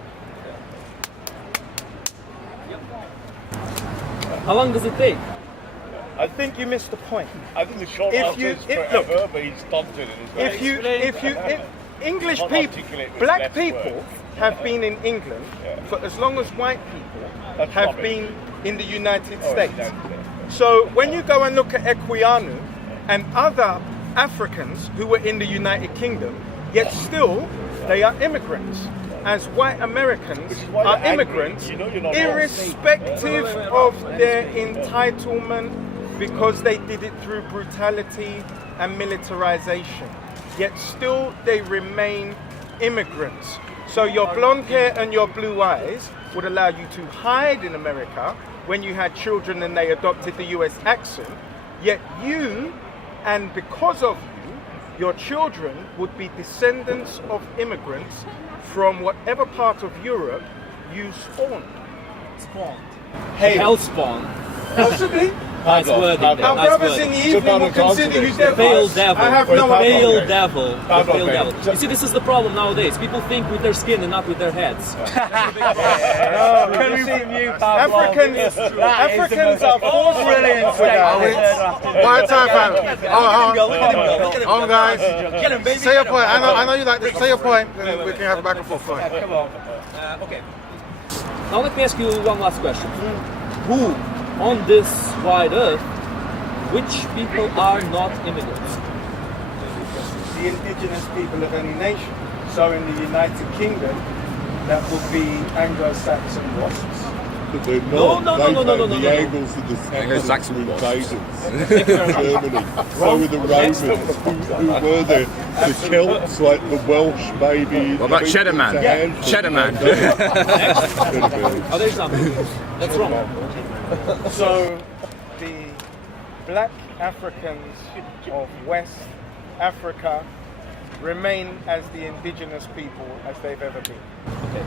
How long does it take? I think you missed the point. I think the short answer is forever, but he stopped it in his English people, black people have been in England for as long as white people have been in the United States. So when you go and look at Equiano and other Africans who were in the United Kingdom, yet still they are immigrants, as white Americans are immigrants, irrespective of their entitlement, because they did it through brutality and militarization. Yet still they remain immigrants. So your blonde hair and your blue eyes would allow you to hide in America when you had children and they adopted the US accent. Yet you, and because of you, your children would be descendants of immigrants from whatever part of Europe you spawned. Spawned. Hey. Hell spawned. Possibly. Nice wording. Our brothers in the evening will consider you devils. Pale devil. I have no Pale devil. Pale devil. You see, this is the problem nowadays. People think with their skin and not with their heads. Africans are forced brilliant with that. One time, fam. Hold on, guys. Say your point. I know you like this. Say your point, and we can have a back and forth fight. Okay. Now let me ask you one last question. Who on this wide earth, which people are not immigrants? The indigenous people of any nation. So in the United Kingdom, that would be Anglo-Saxon wasps. But they're No. The Angles are the Saxon invaders. Germany. So were the Romans. Who were there? The Celts, like the Welsh, maybe. What about Cheddar Man? Cheddar Man. Other example. That's wrong. So the black Africans of West Africa remain as the indigenous people as they've ever been. Okay.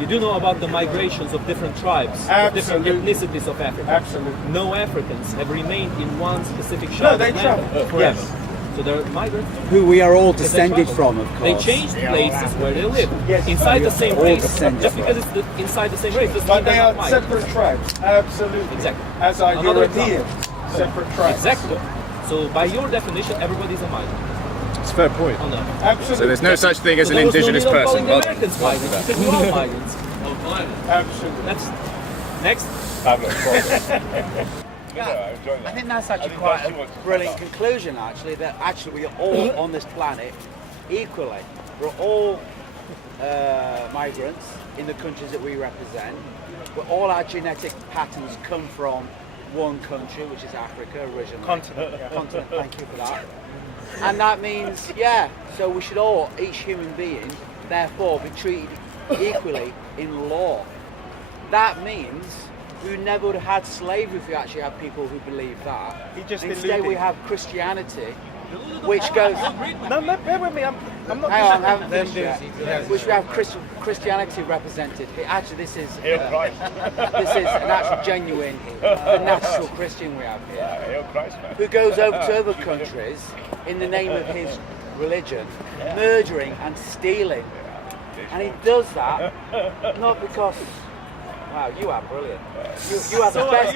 You do know about the migrations of different tribes, different ethnicities of Africa. Absolutely. No Africans have remained in one specific No, shard they of travel land forever. Yes. So they're migrants. Who we are all Because descended travel. from, of course. They changed places where they live. Yes. Inside the same all race. descended Just from. because it's inside the same race doesn't But mean they they're are not migrants. separate tribes, absolutely. Exactly. As are Another Europeans, separate tribes. Exactly. So by your definition, everybody's a migrant. It's a fair point. Oh, no. Absolutely. So there's no such thing as So an there was no indigenous need of person. calling the Americans migrants. Because we're all migrants. Absolutely. That's next. I think that's actually quite a brilliant conclusion, actually, that actually we are all on this planet equally. We're all migrants in the countries that we represent, but all our genetic patterns come from one country, which is Africa originally. Continent. Yeah. Continent, thank you for that. And that means, yeah, so we should all, each human being, therefore, be treated equally in law. That means we never would have had slavery if we actually had people who believe that. Instead, we have Christianity, which goes. No, bear with me. I'm not. Hang on, I haven't finished yet. Which we have Christianity represented. Actually, this is an actual genuine, natural Christian we have here, who goes over to other countries in the name of his religion, murdering and stealing, and he does that not because. Wow, you are brilliant. You are the best.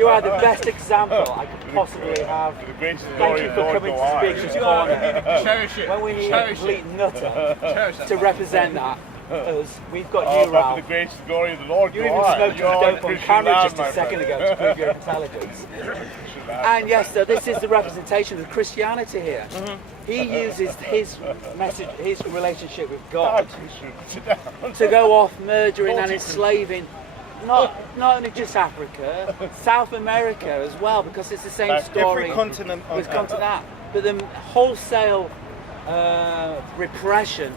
You are the best example I could possibly have. Thank you for coming to speak this corner when we need a complete nutter to represent that. Us, we've got you, Ralph. The greatest glory of the Lord. You even smoked dope on camera just a second ago to prove your intelligence. And yes, so this is the representation of Christianity here. He uses his message, his relationship with God, to go off murdering and enslaving not only just Africa, South America as well, because it's the same story. Every continent on with that. But the wholesale repression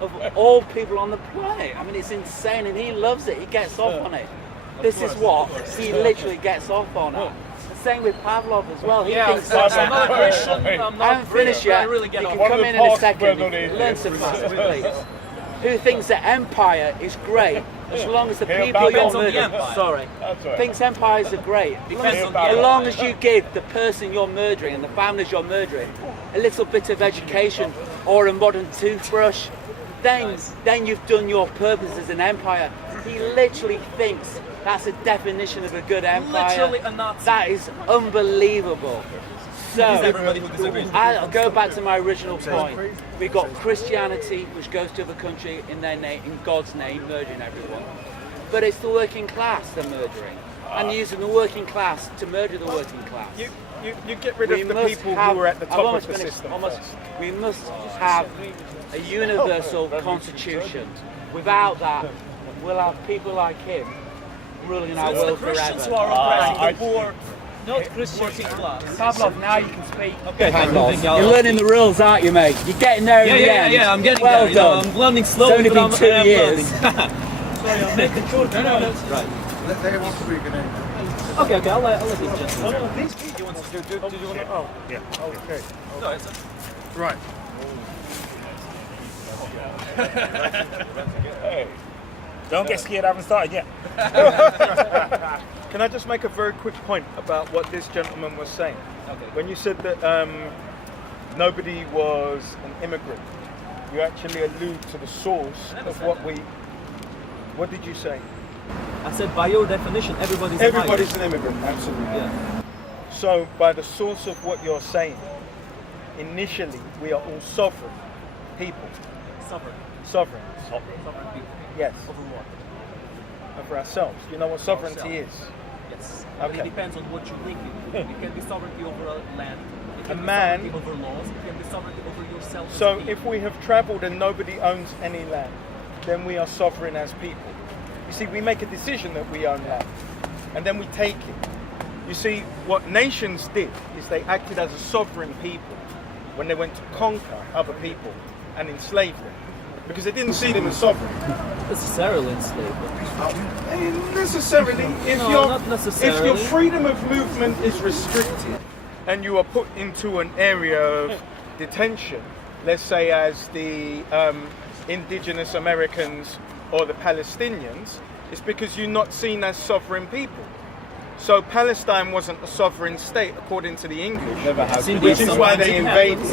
of all people on the planet. I mean, it's insane, and he loves it. He gets off on it. This is what he literally gets off on it. The same with Pavlov as well. He thinks I'm not a Christian. I'm I haven't finished yet. Really You can come in a second. Learn some maths, please. Who thinks that empire is great as long as the people you're murdering. Sorry. Thinks empires are great. As long as you give the person you're murdering and the families you're murdering a little bit of education or a modern toothbrush, then you've done your purpose as an empire. He literally thinks that's a definition of a good empire. Literally a Nazi. That is unbelievable. So, I'll go back to my original point. We've got Christianity, which goes to the country in their name, in God's name, murdering everyone. But it's the working class they're murdering, and using the working class to murder the working class. You get rid of the people who are at the top of the system. We must have a universal constitution. Without that, we'll have people like him ruling our world forever. Christians who are oppressing the poor, not Christian class. Pavlov, now you can speak. Okay, You're learning the rules, aren't you, mate? You're getting there in the end. I'm getting well there. done. I'm learning slowly. It's only been 2 years. Sorry, I'm making short notes. Right. Let everyone speak and then. Okay, I'll let you just. Do you want to do? Oh, yeah. Okay. No, it's Right. Hey, don't get scared. I haven't started yet. Can I just make a very quick point about what this gentleman was saying? Okay. When you said that nobody was an immigrant, you actually allude to the source of what we. What did you say? I said by your definition, everybody's an immigrant. Absolutely. Yeah. So by the source of what you're saying, initially we are all sovereign people. Sovereign. Sovereign people. Yes. Over what? Over ourselves. You know what sovereignty is? Yes. Okay. But it depends on what you link it. It can be sovereignty over a land. It can A be man. sovereignty over laws. It can be sovereignty over yourself. So if we have travelled and nobody owns any land, then we are sovereign as people. You see, we make a decision that we own land, and then we take it. You see, what nations did is they acted as a sovereign people when they went to conquer other people and enslave them, because they didn't see them as sovereign. Necessarily enslaved. Necessarily, not necessarily. if your freedom of movement is restricted, and you are put into an area of detention, let's say as the indigenous Americans or the Palestinians, it's because you're not seen as sovereign people. So Palestine wasn't a sovereign state according to the English, which is why they invaded,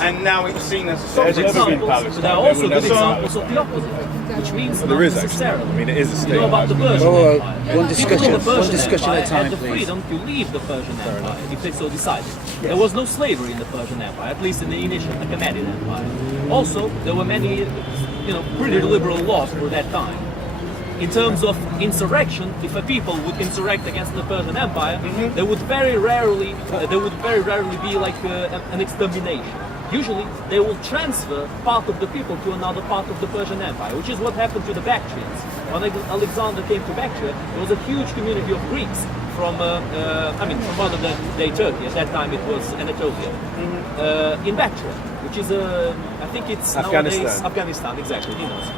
and now it's seen as a sovereign state. But there are also good examples of the opposite, which means Well, not there is actually. necessarily. I mean, it is a state. You know about the Persian Empire. one discussion- People of the Persian one discussion at a Empire time, had the please. freedom to leave the Persian Empire if they so decided. There was no slavery in the Persian Empire, at least in the initial Achaemenid Empire. Also, there were many, pretty liberal laws for that time. In terms of insurrection, if a people would insurrect against the Persian Empire, there would very rarely be like an extermination. Usually, they will transfer part of the people to another part of the Persian Empire, which is what happened to the Bactrians. When Alexander came to Bactria, there was a huge community of Greeks from modern day Turkey. At that time, it was Anatolia, in Bactria, which is I think it's Afghanistan. nowadays Afghanistan. Exactly, he knows.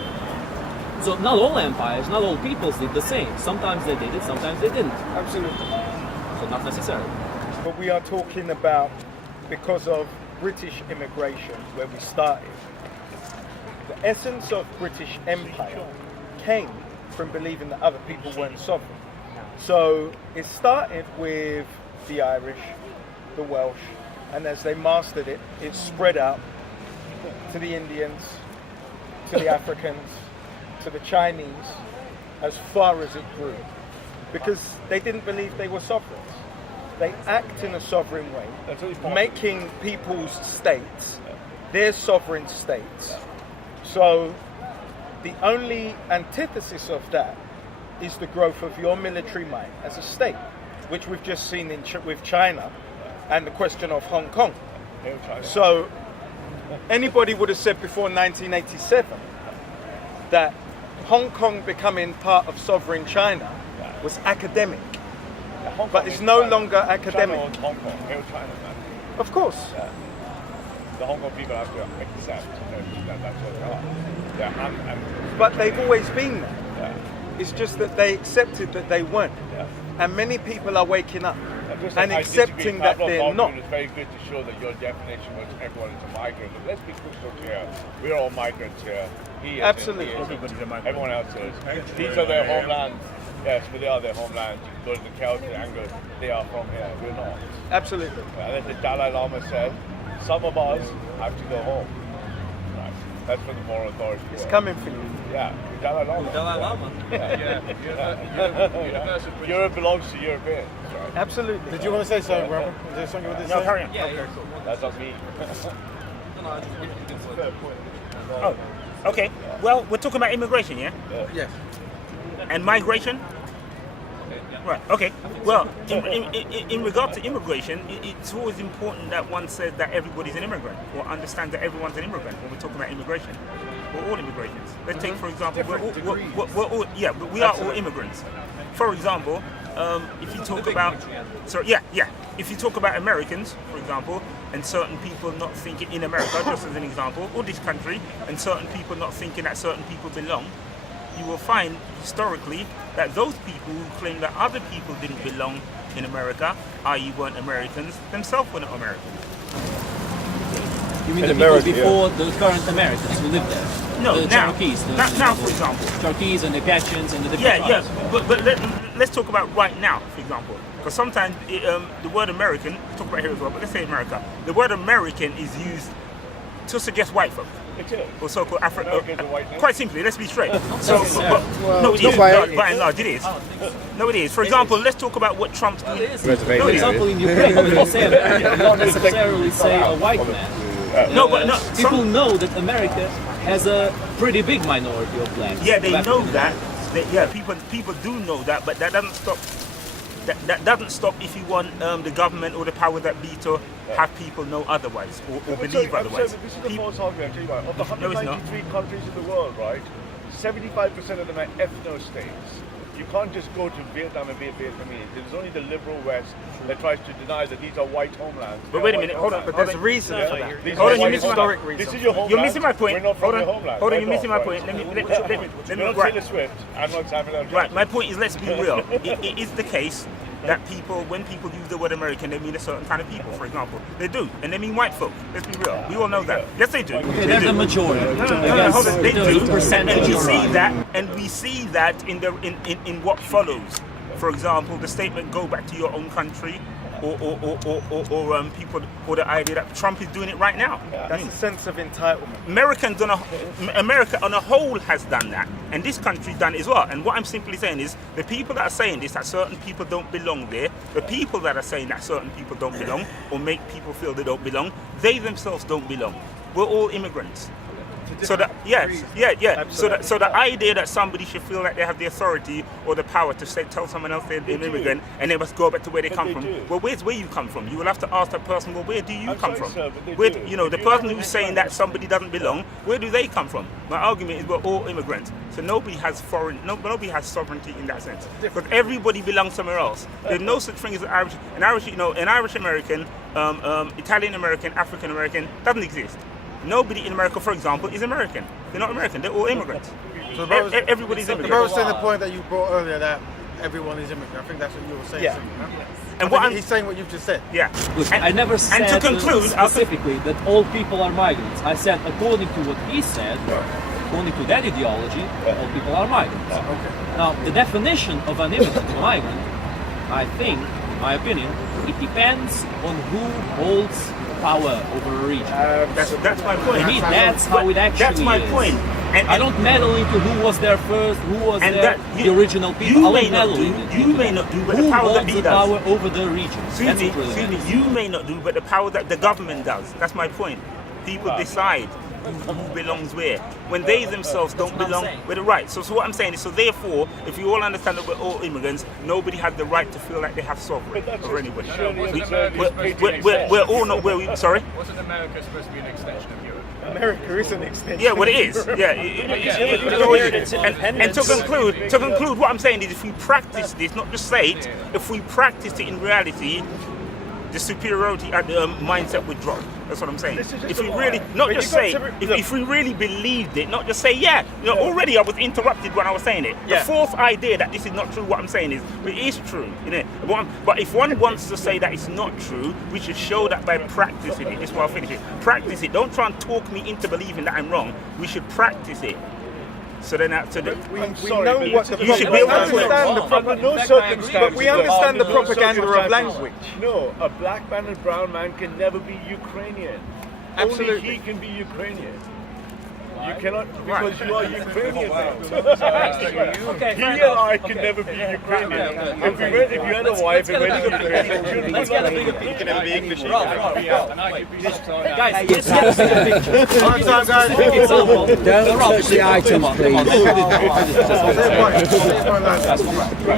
So not all empires, not all peoples did the same. Sometimes they did it, sometimes they didn't. Absolutely. So not necessarily. But we are talking about, because of British immigration, where we started, the essence of British Empire came from believing that other people weren't sovereign. So it started with the Irish, the Welsh, and as they mastered it, it spread out to the Indians, to the Africans, to the Chinese, as far as it grew, because they didn't believe they were sovereigns. They act in a sovereign way, making people's states their sovereign states. So the only antithesis of that is the growth of your military might as a state, which we've just seen with China and the question of Hong Kong. So anybody would have said before 1987 that Hong Kong becoming part of sovereign China was academic, but it's no longer academic. China owns Hong Kong, China, man. Of course. The Hong Kong people have to accept that that's what they are. But they've always been there. It's just that they accepted that they weren't. And many people are waking up and accepting that they're not. It's very good to show that your definition was everyone is a migrant. But let's be crystal clear. We're all migrants here. He is, Absolutely. he is, everyone else is. These are their homelands. Yes, but they are their homelands. You go to the Celtic the Anglo, they are from here. We're not. Absolutely. And then the Dalai Lama said, some of us have to go home. Right. That's what the moral authority It's coming for you. Yeah, the Dalai Lama. Dalai Lama. Europe belongs to Europeans, right? Absolutely. Did you want to say something, Robert? Is there something you want to say? No, carry on. Okay, cool. That's not me. Oh, okay. Well, we're talking about immigration, yeah? Yes. And migration? Right, okay. Well, in regard to immigration, it's always important that one says that everybody's an immigrant, or understands that everyone's an immigrant when we're talking about immigration. We're all immigrants. Let's take, for example, we're all, yeah, but we are all immigrants. For example, if you talk about, if you talk about Americans, for example, and certain people not thinking in America, just as an example, or this country, and certain people not thinking that certain people belong, you will find historically that those people who claim that other people didn't belong in America, i.e. weren't Americans, themselves were not Americans. You mean In the America, people before the current Americans who lived there? No, the now, Cherokees. now, for example. Cherokees and the Apaches and the different tribes. But let's talk about right now, for example. Because sometimes the word American, talk about here as well, but let's say America. The word American is used to suggest white folk. It is. Or so-called African. Americans are white Quite simply, let's be straight. No, it is. quite. By and large, it is. No, it is. For example, let's talk about what Trump's doing. For example, in Ukraine, when they say American, they don't necessarily say a white man. People know that America has a pretty big minority of blacks. Yeah, they know that. People do know that, but that doesn't stop. That doesn't stop if you want the government or the power that be to have people know otherwise or believe otherwise. This is the false argument. Of the 193 countries in the world, right? 75% of them are ethno-states. You can't just go to Vietnam and be a Vietnamese. There's only the liberal West that tries to deny that these are white homelands. But wait a minute, hold on. But there's a reason for that. Hold on, you're missing historic reason. This is your homeland. You're missing my point. We're not from Hold your on, homeland. hold on. You're missing my point. Let me. We're not Taylor Swift. I'm not Samuel L. Jackson. Right. My point is, let's be real. It is the case that when people use the word American, they mean a certain kind of people, for example. They do, and they mean white folk. Let's be real. We all know that. Yes, they do. Okay, they're the majority. No, hold on. They do, 30% and we see that in what follows. For example, the statement "Go back to your own country," or people, or the idea that Trump is doing it right now. That's a sense of entitlement. America on a whole has done that, and this country's done it as well. And what I'm simply saying is, the people that are saying this, that certain people don't belong there, the people that are saying that certain people don't belong, or make people feel they don't belong, they themselves don't belong. We're all immigrants. So that so the idea that somebody should feel like they have the authority or the power to tell someone else they're an immigrant and they must go back to where they come from. Well, where's where you come from? You will have to ask that person, well, where do you come from? Where, the person who's saying that somebody doesn't belong, where do they come from? My argument is we're all immigrants. So nobody has sovereignty in that sense. Because everybody belongs somewhere else. There's no such thing as an Irish American, Italian American, African American doesn't exist. Nobody in America, for example, is American. They're not American. They're all immigrants. So everybody's immigrant. The brother was saying the point that you brought earlier that everyone is immigrant. I think that's what you were saying. Yeah. And he's saying what you've just said. Yeah. Look, I never said to conclude, specifically that all people are migrants. I said according to what he said, according to that ideology, all people are migrants. Okay. Now, the definition of an immigrant or migrant, I think, my opinion, it depends on who holds power over a region. That's my point. To me, that's how it actually That's my is. point. And I don't meddle into who was there first, who was there, the original people. You I may don't not meddle do. into You may not do, but who the power that holds he the does. power over the region. That's what really matters. You may not do, but the power that the government does. That's my point. People decide who belongs where. When they themselves don't belong where they're right. So what I'm saying is, so therefore, if you all understand that we're all immigrants, nobody has the right to feel like they have sovereignty over anybody. We're all not where we. Sorry. Wasn't America supposed to be an extension of Europe? America is an extension. Yeah, well, it is. Yeah, and to conclude, what I'm saying is, if we practice this, not just say it, if we practice it in reality, the superiority mindset would drop. That's what I'm saying. If we really, not just say, if we really believed it, not just say, already I was interrupted when I was saying it. The fourth idea that this is not true, what I'm saying is, it is true. But if one wants to say that it's not true, we should show that by practicing it. This is where I'll finish it. Practice it. Don't try and talk me into believing that I'm wrong. We should practice it. So then, we know what the you should be able to understand the but we understand the propaganda of language. No, a black man and brown man can never be Ukrainian. Absolutely. Only he can be Ukrainian. You cannot, because you are Ukrainian now. Okay, He and I can never be Ukrainian. If you had a wife and went to Ukraine, let's get a bigger picture. you can never be English. Guys, let's get a bigger picture. One time, guys. Don't touch the items, please. Look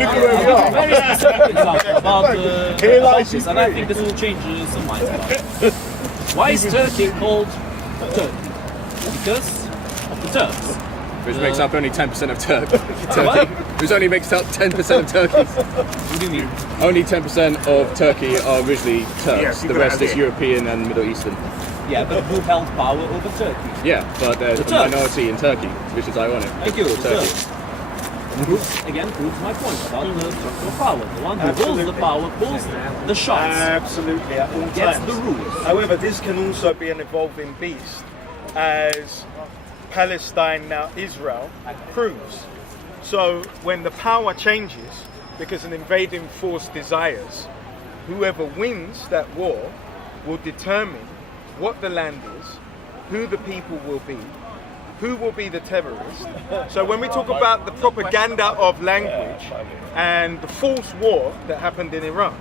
at where we are. Very specific example about this, and I think this will change some minds. Why is Turkey called Turkey? Because of the Turks. Which makes up only 10% of Turkey. Which only makes up 10% of Turkey. What do you mean? Only 10% of Turkey are originally Turks. Yeah, the rest is European and Middle Eastern. Yeah, but who held power over Turkey? Yeah, but there's a minority in Turkey, which is ironic. Thank you. Turkey. Proves my point about the structural power. The one who holds the power pulls the shots. Absolutely, at all Gets times. the rules. However, this can also be an evolving beast, as Palestine, now Israel, proves. So when the power changes, because an invading force desires, whoever wins that war will determine what the land is, who the people will be the terrorist. So when we talk about the propaganda of language and the false war that happened in Iraq,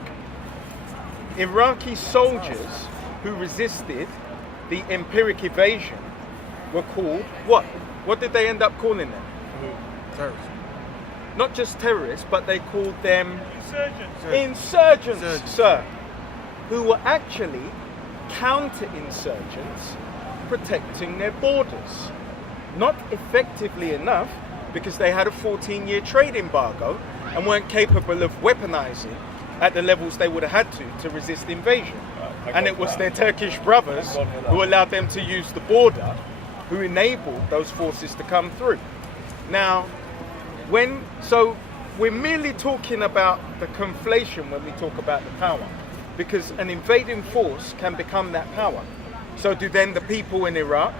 Iraqi soldiers who resisted the empiric invasion were called what? What did they end up calling them? Terrorists. Not just terrorists, but they called them insurgents, sir, who were actually counter-insurgents protecting their borders. Not effectively enough, because they had a 14-year trade embargo and weren't capable of weaponizing at the levels they would have had to resist invasion. And it was their Turkish brothers who allowed them to use the border, who enabled those forces to come through. Now, we're merely talking about the conflation when we talk about the power, because an invading force can become that power. So do then the people in Iraq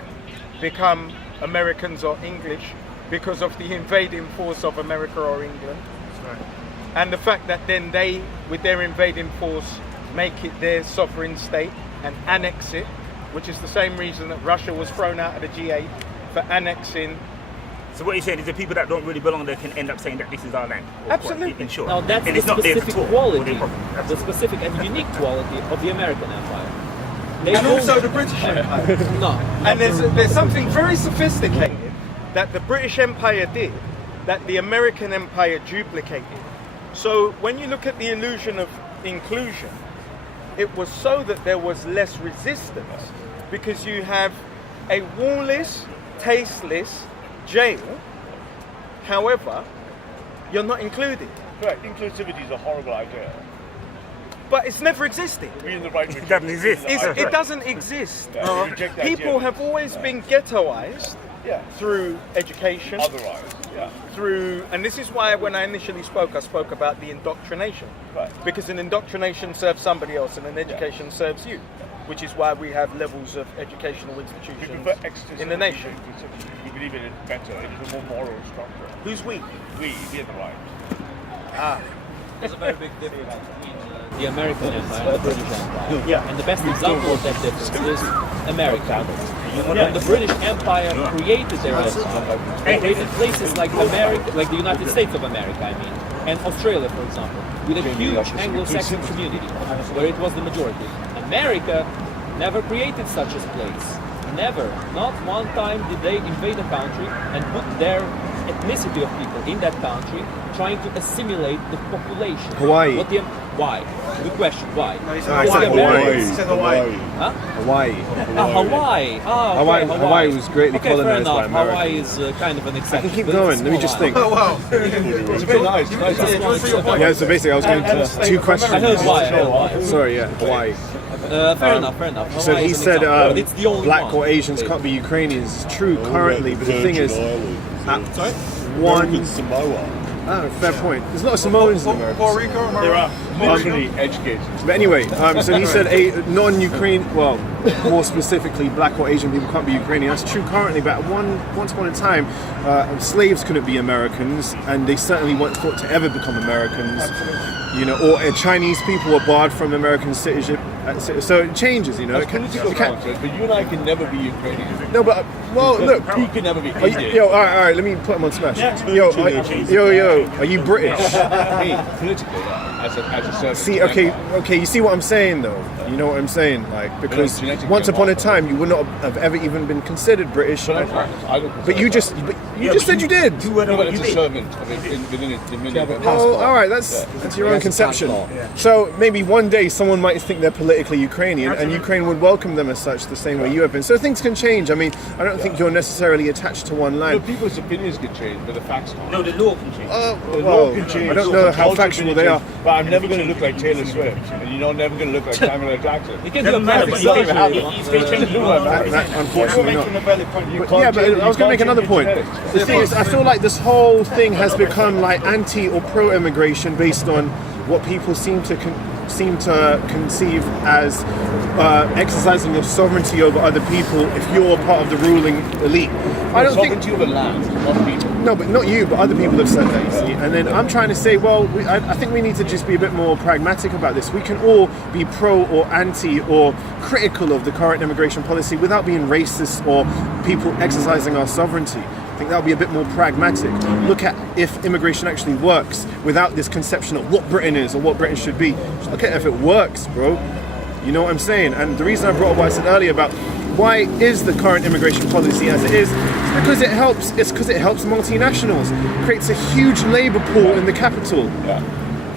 become Americans or English because of the invading force of America or England? That's right. And the fact that then they, with their invading force, make it their sovereign state and annex it, which is the same reason that Russia was thrown out of the G8 for annexing. So what you're saying is the people that don't really belong there can end up saying that this is our land? Absolutely. In short. Now that's and the it's not theirs specific at all. quality, the specific and unique quality of the American Empire. And also the British Empire. No. And there's something very sophisticated that the British Empire did that the American Empire duplicated. So when you look at the illusion of inclusion, it was so that there was less resistance, because you have a wallless, tasteless jail. However, you're not included. Correct. Inclusivity is a horrible idea. But it's never existed. It doesn't exist. It doesn't exist. Yeah, we reject the People idea. have always been ghettoized through education. Otherwise, yeah. Through, and this is why when I initially spoke, I spoke about the indoctrination. Right. Because an indoctrination serves somebody else and an education serves you. Which is why we have levels of educational institutions in the nation. We believe in it better. It is a more moral structure. Who's we? We in the right. Ah. There's a very big difference between the American Empire and the British Empire. And the best example of that difference is America. When the British Empire created their empire, they created places like America, like the United States of America, I mean, and Australia, for example, with a huge Anglo-Saxon community, where it was the majority. America never created such a place. Never. Not one time did they invade a country and put their ethnicity of people in that country, trying to assimilate the population. Hawaii. Why? Good question. Why? No, he said Hawaii. He said Hawaii. Huh? Hawaii. Hawaii. Oh, okay, Hawaii was greatly fair colonized enough. by America. Hawaii is kind of an I exception. can keep but going. it's Let me small just think. island. Oh, wow. It's a bit nice. Yeah, so basically I was going to two questions. I heard why. Sorry, yeah, Hawaii. Fair enough, fair enough. So Hawaii he is an said example, but it's the only black one. or Asians can't be Ukrainians. It's true currently, but the thing is, at American Samoa. Oh, fair point. There's a lot of Samoans in America. Puerto Rico, There are culturally educated. But anyway, so he said non-Ukraine, well, more specifically, black or Asian people can't be Ukrainian. That's true currently, but once upon a time, slaves couldn't be Americans, and they certainly weren't thought to ever become Americans. You know, or Chinese people were barred from American citizenship. So it changes, you know. That's political concept, but you and I can never be Ukrainian. No, but well, look. You can never be Are you, Indian. yo, all right. Let me put him on smash. Yo, are you British? Me, politically, as a servant. See, okay. You see what I'm saying, though. You know what I'm saying, like, because once upon a time you would not have ever even been considered British. But you just said you did. You were a servant within a dominion. Oh, all right. That's your own conception. So maybe one day someone might think they're politically Ukrainian, and Ukraine would welcome them as such, the same way you have been. So things can change. I mean, I don't think you're necessarily attached to one line. No, people's opinions can change, but the facts can't. No, the law can change. The law can change. I don't know how factual they are. But I'm never going to look like Taylor Swift, and you're never going to look like Samuel L. Jackson. You can do a massive surgery. Unfortunately not. But, yeah, but I was going to make another point. The thing is, I feel like this whole thing has become like anti or pro-immigration based on what people seem to conceive as exercising of sovereignty over other people if you're part of the ruling elite. I don't think sovereignty over land, not people. No, but not you, but other people have said that, you see. And then I'm trying to say, well, I think we need to just be a bit more pragmatic about this. We can all be pro or anti or critical of the current immigration policy without being racist or people exercising our sovereignty. I think that would be a bit more pragmatic. Look at if immigration actually works without this conception of what Britain is or what Britain should be. Just look at if it works, bro. You know what I'm saying? And the reason I brought up what I said earlier about why is the current immigration policy as it is because it helps. It's because it helps multinationals. Creates a huge labour pool in the capital. Yeah.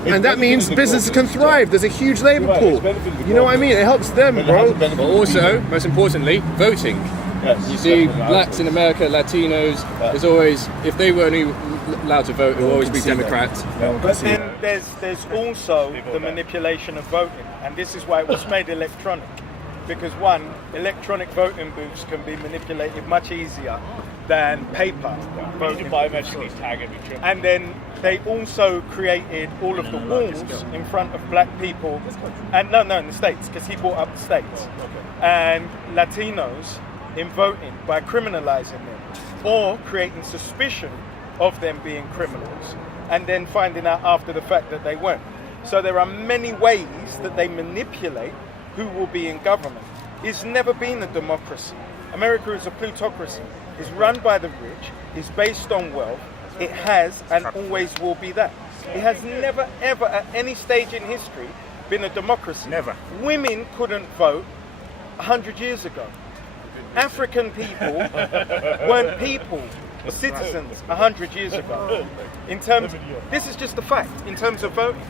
And that means businesses can thrive. There's a huge labour pool. You know what I mean? It helps them, bro. But also, most importantly, voting. Yes, you see, blacks in America, Latinos, there's always, if they weren't allowed to vote, it will always be Democrats. But then there's also the manipulation of voting, and this is why it was made electronic. Because one, electronic voting booths can be manipulated much easier than paper voting. You biometrically tag every trip. And then they also created all of the walls in front of black people, and no, in the States, because he brought up the States, and Latinos in voting by criminalizing them or creating suspicion of them being criminals and then finding out after the fact that they weren't. So there are many ways that they manipulate who will be in government. It's never been a democracy. America is a plutocracy. It's run by the rich. It's based on wealth. It has and always will be that. It has never, ever, at any stage in history, been a democracy. Never. Women couldn't vote 100 years ago. African people weren't people, citizens 100 years ago. In terms, this is just a fact. In terms of voting,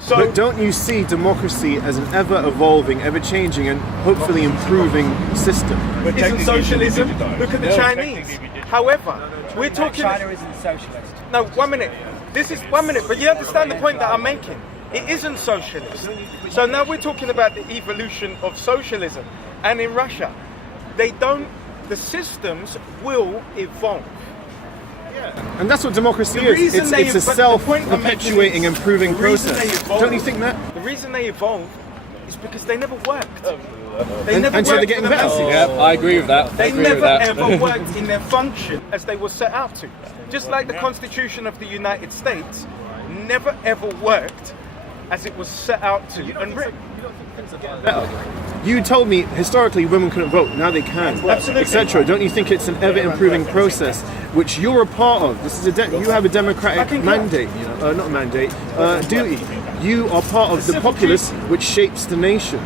So, but don't you see democracy as an ever-evolving, ever-changing, and hopefully improving system? Isn't socialism? Look at the Chinese. However, we're talking. China isn't socialist. No, 1 minute. This is 1 minute, but you understand the point that I'm making. It isn't socialist. So now we're talking about the evolution of socialism, and in Russia, they don't. The systems will evolve. And that's what democracy is. It's a self-perpetuating, improving process. Don't you think that? The reason they evolved is because they never worked. And so they're getting better. Yeah, I agree with that. They never ever worked in their function as they were set out to. Just like the Constitution of the United States never ever worked as it was set out to and written. You told me historically women couldn't vote, now they can, etc. Don't you think it's an ever-improving process which you're a part of? This is you have a democratic mandate, not mandate, duty. You are part of the populace which shapes the nation.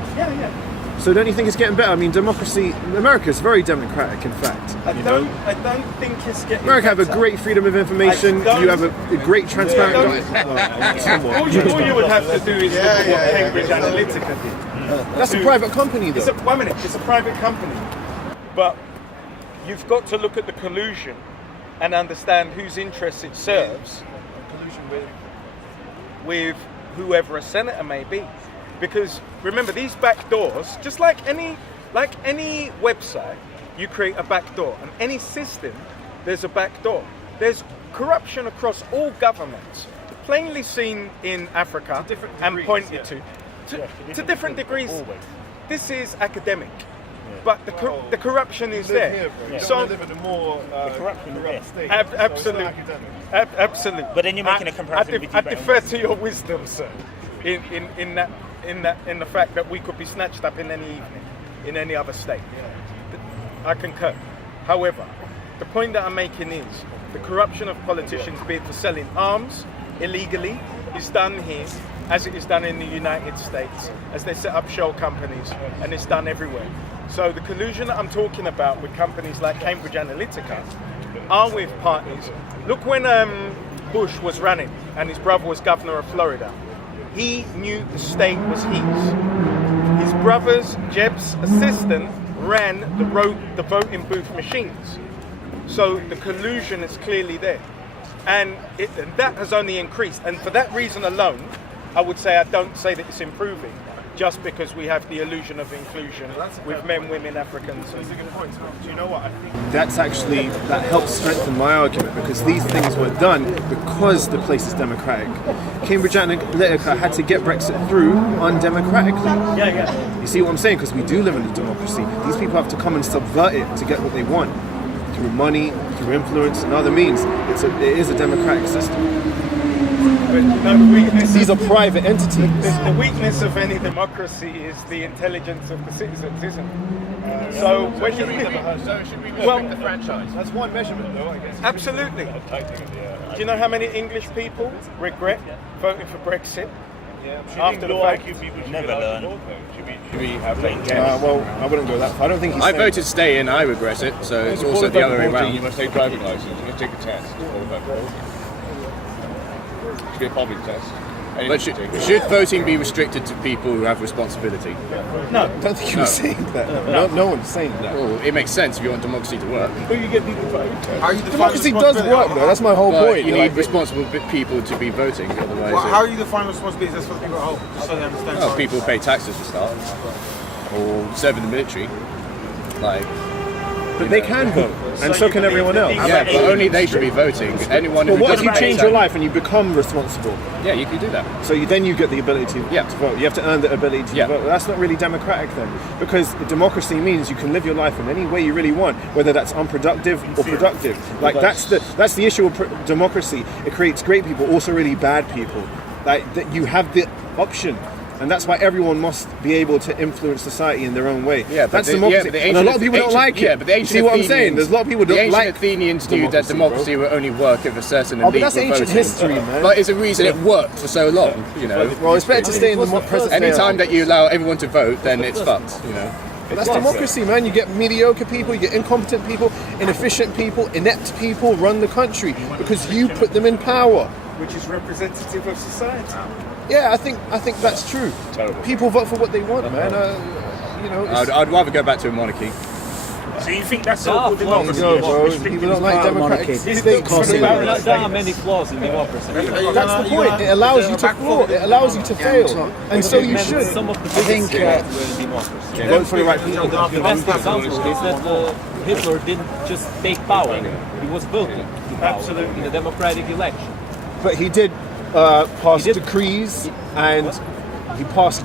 So don't you think it's getting better? I mean, democracy, America is very democratic, in fact. I don't think it's getting America have a better. great freedom of information. You have a great transparent. All you would have to do is look at what Cambridge Analytica did. That's a private company, though. It's a private company. But you've got to look at the collusion and understand whose interests it serves. Collusion with whoever a senator may be. Because remember, these back doors, just like any website, you create a back door. And any system, there's a back door. There's corruption across all governments, plainly seen in Africa and pointed to different degrees. This is academic, but the corruption is there. So live in a more corrupt state. Absolutely, absolutely. But then you're making a comparison. I defer to your wisdom, sir, in the fact that we could be snatched up in any evening, in any other state. I concur. However, the point that I'm making is the corruption of politicians, be it for selling arms illegally, is done here as it is done in the United States, as they set up shell companies, and it's done everywhere. So the collusion that I'm talking about with companies like Cambridge Analytica are with parties. Look, when Bush was running and his brother was governor of Florida, he knew the state was his. His brother's, Jeb's assistant, ran the voting booth machines. So the collusion is clearly there. And that has only increased. And for that reason alone, I would say I don't say that it's improving, just because we have the illusion of inclusion with men, women, Africans. That's a good point. Do you know what? I think that helps strengthen my argument, because these things were done because the place is democratic. Cambridge Analytica had to get Brexit through undemocratically. Yeah. You see what I'm saying? Because we do live in a democracy. These people have to come and subvert it to get what they want. Through money, through influence, and other means. It is a democratic system. These are private entities. The weakness of any democracy is the intelligence of the citizens, isn't it? So when you should we restrict the franchise? That's one measurement, though, I guess. Absolutely. Do you know how many English people regret voting for Brexit? After the fact, never learn. Should we have well, I wouldn't go that far. I don't think I voted stay in, I regret it, so it's also the other way around. You must take driving license. You must take a test. It should be a public test. But should voting be restricted to people who have responsibility? No. I don't think you were saying that. No one's saying that. Well, it makes sense if you want democracy to work. Who you get people voting? Democracy does work, though. That's my whole point. You need responsible people to be voting, otherwise. How are you defining responsibilities as for the people at home? Just so they understand. Well, people who pay taxes for start, or serve in the military. Like, But they can vote, and so can everyone else. Yeah, but only they should be voting. Anyone who But what if doesn't you vote change your life and you become responsible? Yeah, you can do that. So then you get the ability to vote. You have to earn the ability to vote. That's not really democratic then, because democracy means you can live your life in any way you really want, whether that's unproductive or productive. Like that's the issue of democracy. It creates great people, also really bad people. Like that you have the option. And that's why everyone must be able to influence society in their own way. Yeah, that's democracy. And a lot of people don't like it. Yeah, but the ancient See what I'm saying? There's a lot of people who don't like the ancient Athenians knew that democracy would only work if a certain elite but that's were ancient voting. history, man. But it's a reason it worked for so long, you know. Well, it's better to stay in the present. Any time that you allow everyone to vote, then it's fucked, you know. But that's democracy, man. You get mediocre people, you get incompetent people, inefficient people, inept people run the country because you put them in power. Which is representative of society. Yeah, I think that's true. Terrible. People vote for what they want, man. You know, I'd rather go back to a monarchy. So you think that's so-called democracy? No, bro. People don't like democratic things. There are many flaws in democracy. That's the point. It allows you to flaw. It allows you to fail, and so you should. Some of the biggest flaws were in democracy. Vote for the right people. The best example is that Hitler didn't just take power; he was voting to power in a democratic election. But he did pass decrees, and he passed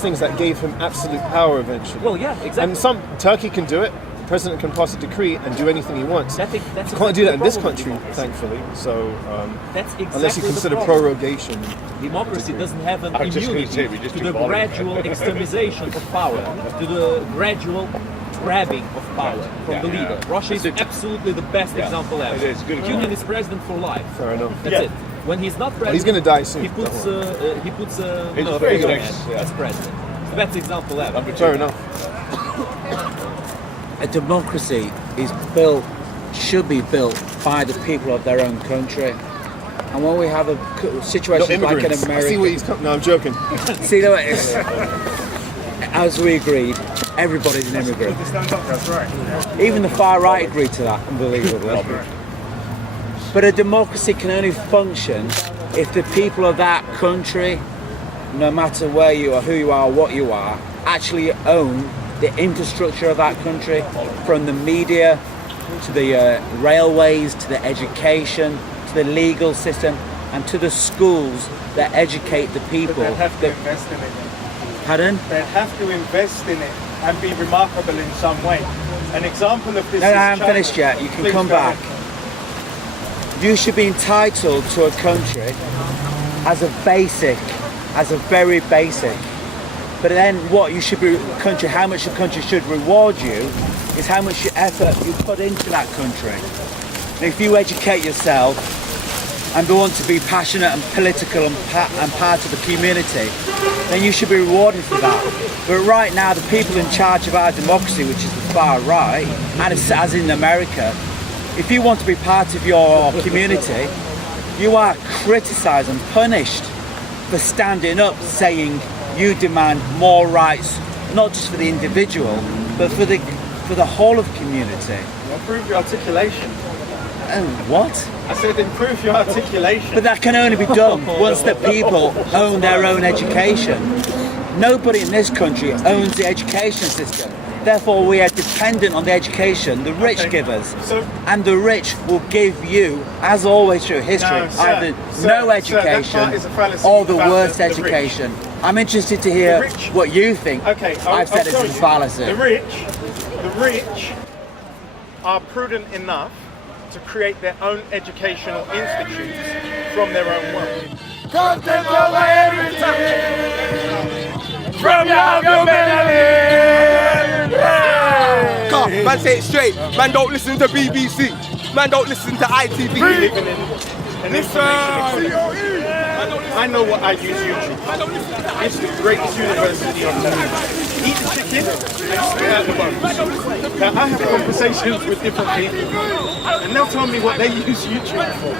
things that gave him absolute power eventually. Well, yeah, exactly. And Turkey can do it. The president can pass a decree and do anything he wants. That's you can't do that in this country, thankfully. So, that's exactly unless you consider the problem. prorogation. Democracy doesn't have an immunity to the gradual extremization of power, to the gradual grabbing of power from the leader. Russia is absolutely the best example ever. Putin is president for life. Fair enough. That's it. When he's not president, he's going to die soon. He puts a as president. It's the best example ever. Fair enough. A democracy should be built by the people of their own country. And when we have a situation like in America, I see where he's coming. No, I'm joking. See the way as we agreed, everybody's an immigrant. That's right. Even the far right agreed to that, unbelievably. But a democracy can only function if the people of that country, no matter where you are, who you are, what you are, actually own the infrastructure of that country, from the media to the railways, to the education, to the legal system, and to the schools that educate the people. But they have to invest in it. Pardon? They have to invest in it and be remarkable in some way. An example of this No, is I haven't China. finished yet. You can Please come go back. ahead. You should be entitled to a country as a very basic. But then what you should be, how much the country should reward you is how much effort you put into that country. And if you educate yourself and want to be passionate and political and part of the community, then you should be rewarded for that. But right now, the people in charge of our democracy, which is the far right, and as in America, if you want to be part of your community, you are criticised and punished for standing up, saying you demand more rights, not just for the individual, but for the whole of the community. Improve your articulation. And what? I said improve your articulation. But that can only be done once the people own their own education. Nobody in this country owns the education system. Therefore, we are dependent on the education the rich give us. And the rich will give you, as always through history, either no education or the worst education. I'm interested to hear what you think. Okay, I've said it's a fallacy. The rich are prudent enough to create their own educational institutes from their own wealth. Content over everything from your community. Man, say it straight. Man, don't listen to BBC. Man, don't listen to ITV. Living in an information age. I know what I use YouTube. It's the greatest university on earth. Eat the chicken and spit out the bones. Now I have conversations with different people and they'll tell me what they use YouTube for.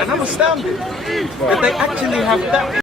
And I'm astounded that they actually have that